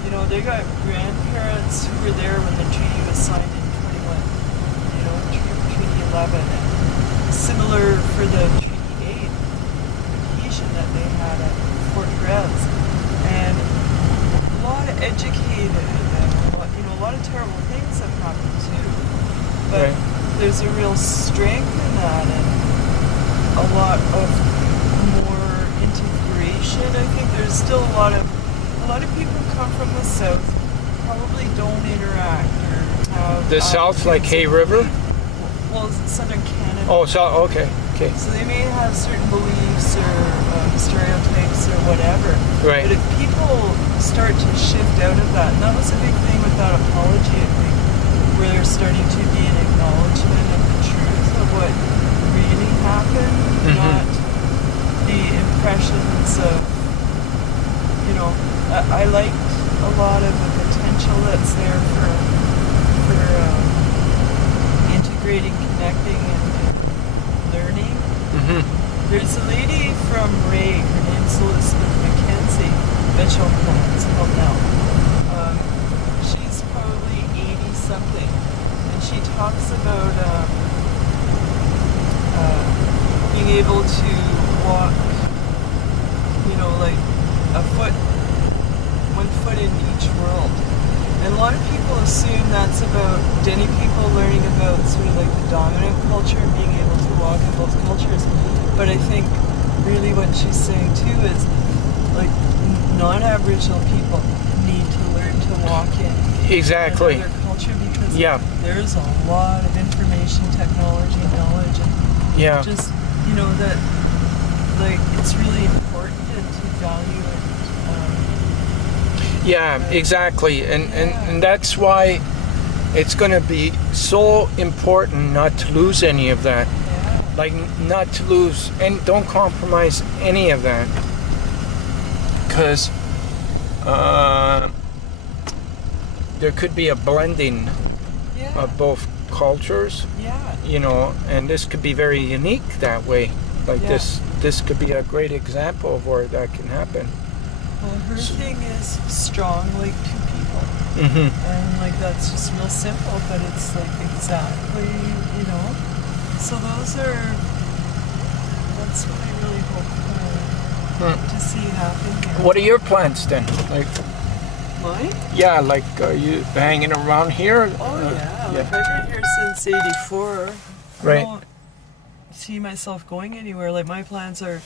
you know, they got grandparents who were there when the treaty was signed in 21, you know, Treaty 11, and similar for the Treaty 8 adhesion that they had at Fort Perez, and a lot of educated and a lot of terrible things have happened too, but there's a real strength in that and a lot of more integration. I think there's still a lot of people who come from the south probably don't interact or have The south, like Hay River? Well, southern Canada. Oh, so okay. So they may have certain beliefs or stereotypes or whatever. Right. But if people start to shift out of that, and that was a big thing with that apology, I think, where there's starting to be an acknowledgement of the truth of what really happened, not the impressions of, you know, I liked a lot of the potential that's there for integrating, connecting, and learning. There's a lady from Ray, her name's Elizabeth McKenzie, Mitchell Plants, I don't know. She's probably 80-something, and she talks about being able to walk, you know, like one foot in each world. And a lot of people assume that's about Dene people learning about sort of like the dominant culture and being able to walk in both cultures. But I think really what she's saying too is like non-Aboriginal people need to learn to walk in Exactly. another culture because Yeah. there's a lot of information technology knowledge and just, you know, that like it's really important to value it. Yeah, exactly. And that's why it's going to be so important not to lose any of that. Like, not to lose, and don't compromise any of that. Because there could be a blending of both cultures. You know, and this could be very unique that way. Like this could be a great example of where that can happen. Well, her thing is strong like two people. And like that's just real simple, but it's like exactly, you know. So that's what I really hope to see happen here. What are your plans then? Like, mine? Yeah, like are you hanging around here? Oh yeah, like I've been here since '84. Right. I don't see myself going anywhere. Like my plans are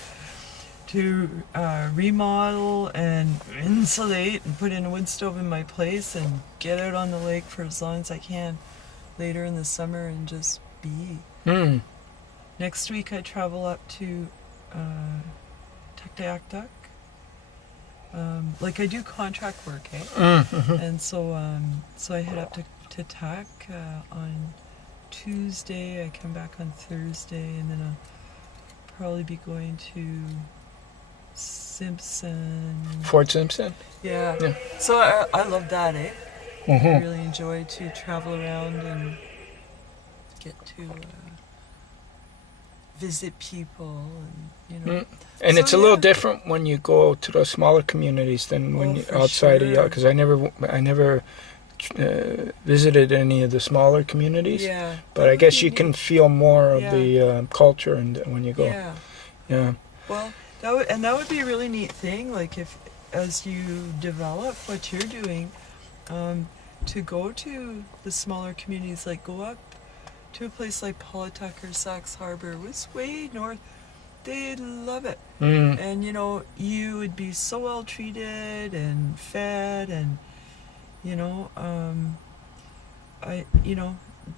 to remodel and insulate and put in a wood stove in my place and get out on the lake for as long as I can later in the summer and just be. Next week I travel up to Tuktoyaktuk. Like I do contract work, and so I head up to Tuk on Tuesday. I come back on Thursday, and then I'll probably be going to Simpson. Fort Simpson? Yeah. So I love that, I really enjoy to travel around and get to visit people and, you know. And so, it's a little different when you go to the smaller communities than when you're outside of because I never visited any of the smaller communities. But I guess you can feel more of the culture and when you go. Well, that would be a really neat thing, like if as you develop what you're doing, to go to the smaller communities, like go up to a place like Paulatuck or Sax Harbor, was way north. They'd love it. And you know, you would be so well treated and fed and you know,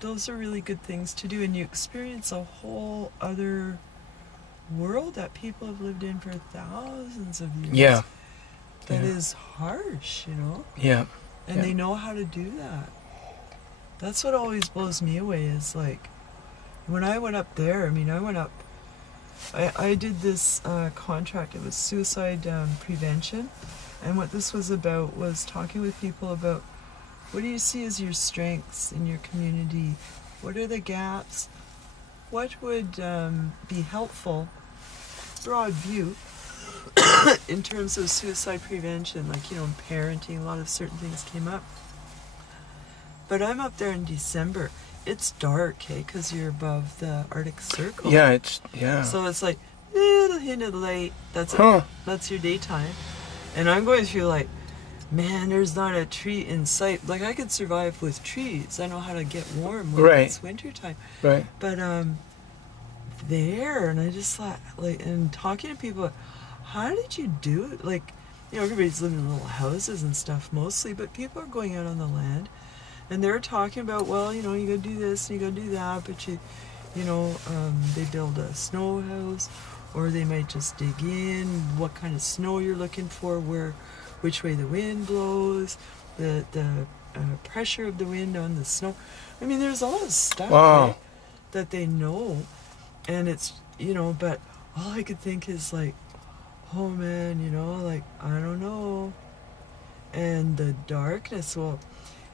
those are really good things to do, and you experience a whole other world that people have lived in for thousands of years. That is harsh, you know. And they know how to do that. That's what always blows me away is like when I went up there, I mean I went up I did this contract. It was suicide prevention, and what this was about was talking with people about what do you see as your strengths in your community, what are the gaps, what would be helpful, broad view, in terms of suicide prevention, like, you know, parenting, a lot of certain things came up. But I'm up there in December. It's dark, okay, because you're above the Arctic Circle. Yeah, yeah. So it's like, little hint of light. That's it. That's your daytime. And I'm going through like, man, there's not a tree in sight. Like, I could survive with trees. I know how to get warm when it's wintertime. Right. But there, and I just thought, like, and talking to people, how did you do it? Like, you know, everybody's living in little houses and stuff mostly, but people are going out on the land, and they're talking about, well, you know, you gotta do this and you gotta do that, but you know, they build a snow house, or they might just dig in, what kind of snow you're looking for, which way the wind blows, the pressure of the wind on the snow. I mean, there's all this stuff that they know, and it's, you know, but all I could think is like, oh man, you know, like, I don't know. And the darkness, well,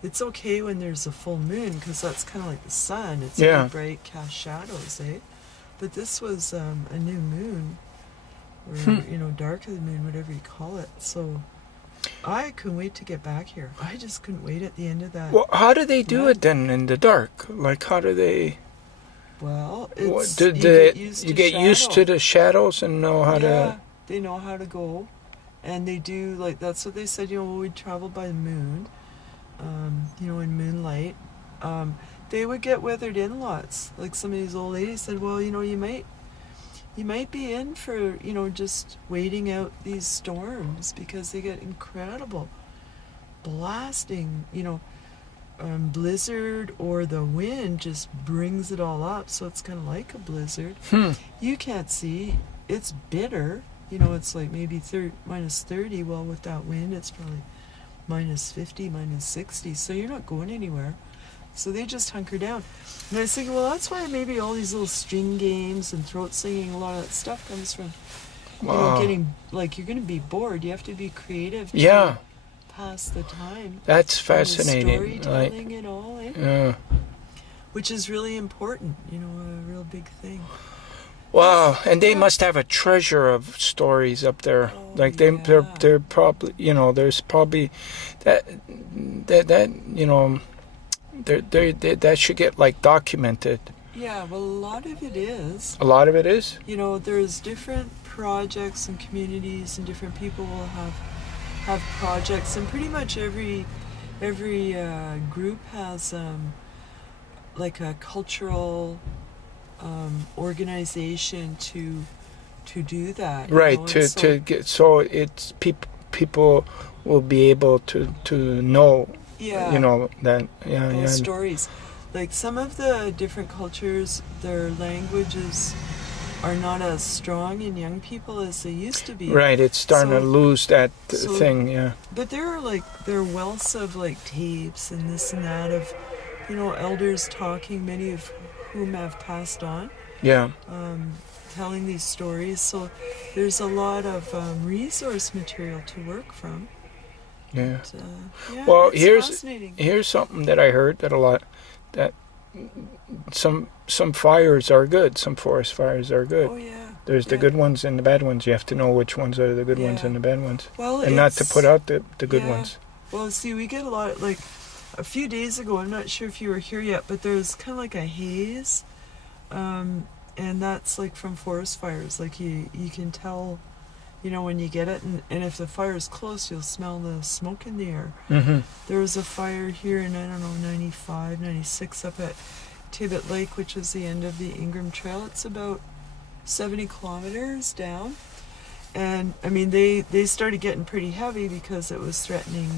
it's okay when there's a full moon, because that's kind of like the sun. It's really bright, cast shadows, eh? But this was a new moon, or, you know, dark of the moon, whatever you call it. So I couldn't wait to get back here. I just couldn't wait at the end of that. Well, how do they do it then in the dark? Like, how do they... Well, it's, you get used to the shadows and know how to... They know how to go, and they do, like, that's what they said, you know, we'd travel by the moon, you know, in moonlight. They would get weathered in lots. Like, some of these old ladies said, well, you know, you might be in for, you know, just waiting out these storms, because they get incredible blasting, you know, blizzard, or the wind just brings it all up, so it's kind of like a blizzard. You can't see, it's bitter, you know, it's like maybe minus 30, well, with that wind it's probably minus 50, minus 60, so you're not going anywhere. So they just hunker down. And I was thinking, well, that's why maybe all these little string games and throat singing, a lot of that stuff comes from, you know, getting, like, you're going to be bored. You have to be creative to pass the time. That's fascinating. Storytelling and all, eh? Yeah. Which is really important, you know, a real big thing. Wow, and they must have a treasure of stories up there. Like, they're probably, you know, there's probably that you know, that should get, like, documented. Yeah, well, a lot of it is. A lot of it is? You know, there's different projects and communities, and different people will have projects, and pretty much every group has like a cultural organization to do that. Right, you know? to get, so it's people will be able to know. You know, that, those stories. Like, some of the different cultures, their languages are not as strong in young people as they used to be. Right, it's starting to lose that thing, yeah. But there are wealths of, like, tapes and this and that of, you know, elders talking, many of whom have passed on. Yeah. Telling these stories. So there's a lot of resource material to work from. Yeah. But, well, fascinating. here's something that I heard that some fires are good, some forest fires are good. Oh yeah. There's the good ones and the bad ones. You have to know which ones are the good ones and the bad ones. Well, and not to put out the good ones. Well, see, we get a lot, like, a few days ago, I'm not sure if you were here yet, but there's kind of like a haze, and that's like from forest fires. Like, you can tell, you know, when you get it, and if the fire is close, you'll smell the smoke in the air. There was a fire here in, I don't know, 95, 96 up at Tibbet Lake, which is the end of the Ingram Trail. It's about 70 kilometers down. And, I mean, they started getting pretty heavy because it was threatening,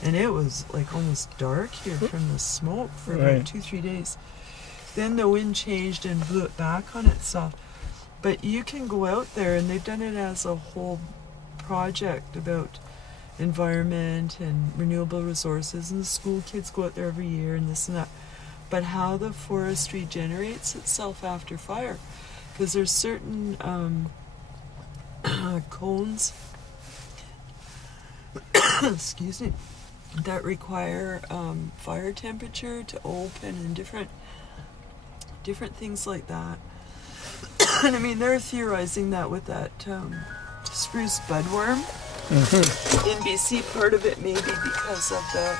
and it was, like, almost dark here from the smoke for about 2-3 days. Then the wind changed and blew it back on itself. But you can go out there, and they've done it as a whole project about environment and renewable resources, and the school kids go out there every year and this and that. But how the forest regenerates itself after fire. because there's certain cones excuse me, that require fire temperature to open and different things like that. And I mean, they're theorizing that with that spruce budworm in BC, part of it may be because of the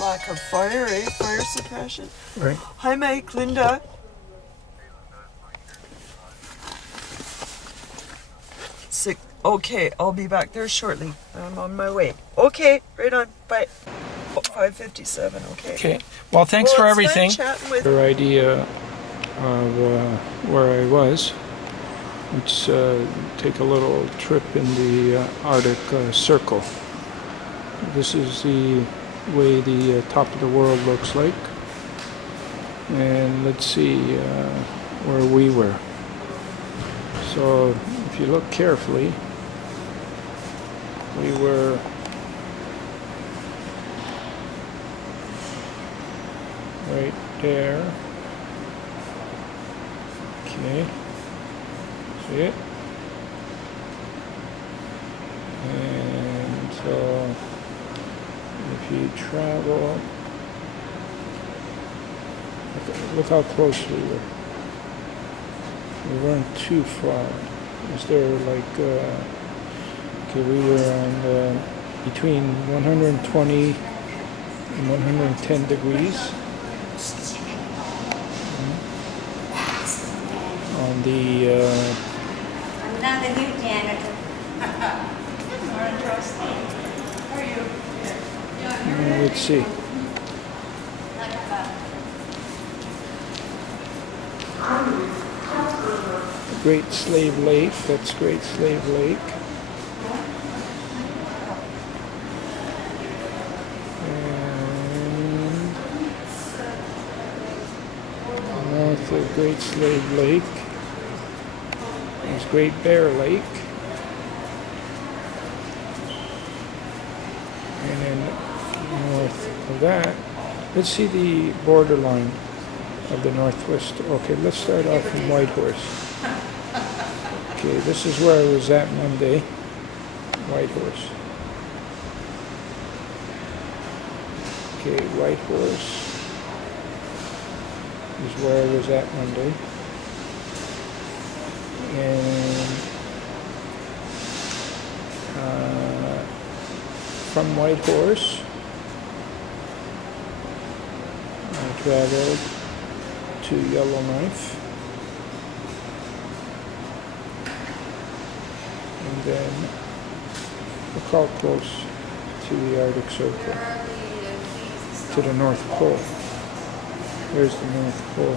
lack of fire, fire suppression. Right. Hi, Mike, Linda. Sick. Okay, I'll be back there shortly. I'm on my way. Okay, right on. Bye. 5:57. Okay. Okay. Well, thanks for it's everything. fun chatting with Your idea of where I was. Let's take a little trip in the Arctic Circle. This is the way the top of the world looks like. And let's see where we were. So if you look carefully, we were right there. Okay. See it? And so if you travel, look how close we were. We weren't too far. Is there like, okay, we were on between 120 and 110 degrees. On the I'm not the new janitor. More interesting. How are you? Let's see. Great Slave Lake. That's Great Slave Lake. And north of Great Slave Lake is Great Bear Lake. And then north of that, let's see the borderline of the Northwest. Okay, let's start off from Whitehorse. Okay, this is where I was at Monday, Whitehorse. Okay, Whitehorse is where I was at Monday. And from Whitehorse, I traveled to Yellowknife. And then look how close to the Arctic Circle, to the North Pole. There's the North Pole.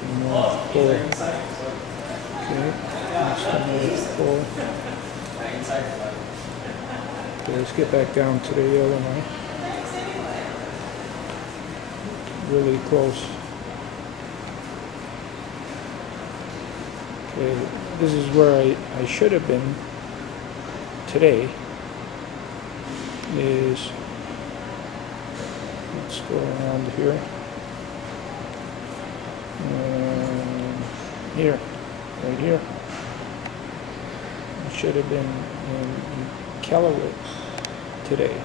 The North Pole. Okay, that's the North Pole. Okay, let's get back down to the Yellowknife. Really close. Okay, this is where I should have been today. Is, let's go around here. And here, right here. I should have been in Iqaluit today.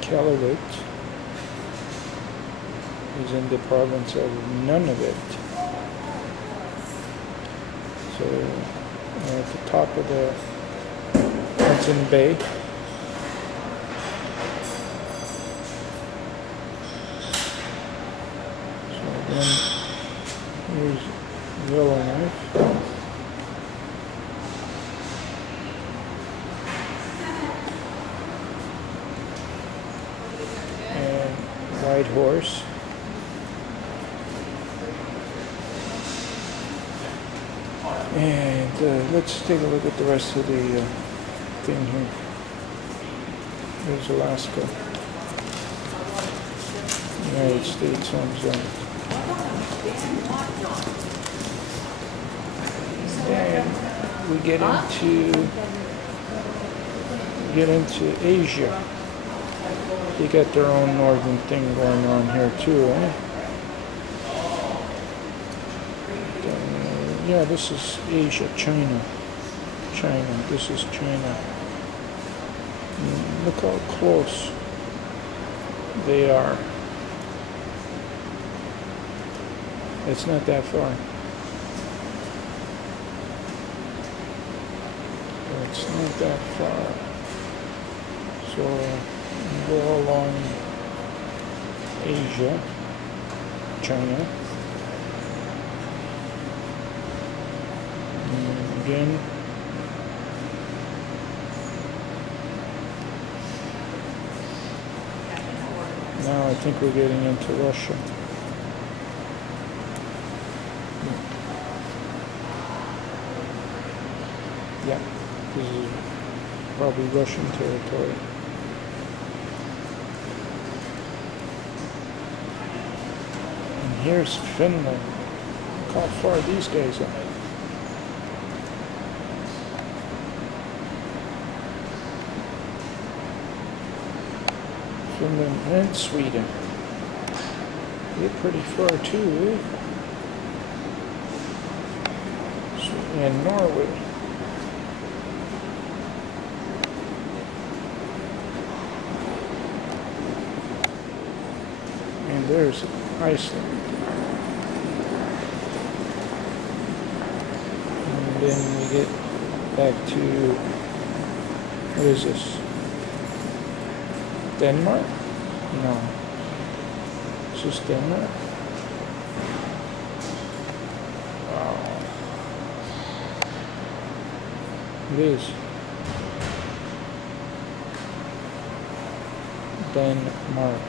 Iqaluit is in the province of Nunavut. So at the top of the Hudson Bay. So then here's Yellowknife. And Whitehorse. And let's take a look at the rest of the thing here. There's Alaska. United States home zone. Then we get into Asia. They got their own northern thing going on here too, eh? Yeah, this is Asia, China. China, this is China. Look how close they are. It's not that far. It's not that far. So you go along Asia, China, and again now I think we're getting into Russia. Yeah, this is probably Russian territory. And here's Finland. Look how far these guys are. Finland and Sweden. They're pretty far too, eh? And Norway. And there's Iceland. And then we get back to, what is this? Denmark? No. It's just Denmark. Wow. It is. Denmark.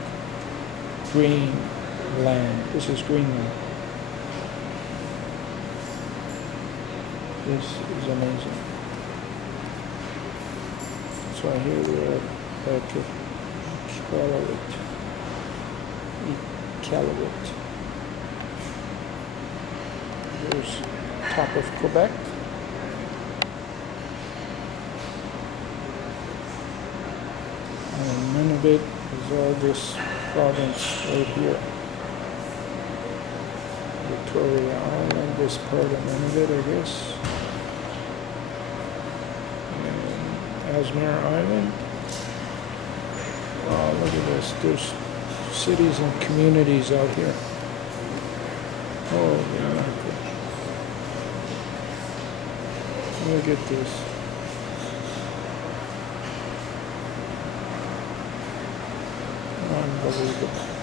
Greenland. This is Greenland. This is amazing. So here we are back at Iqaluit. Here's top of Quebec. And Nunavut is all this province right here. Victoria Island, this part of Nunavut, I guess. And Ellesmere Island. Wow, look at this. There's cities and communities out here. Oh, yeah. Look at this. Unbelievable.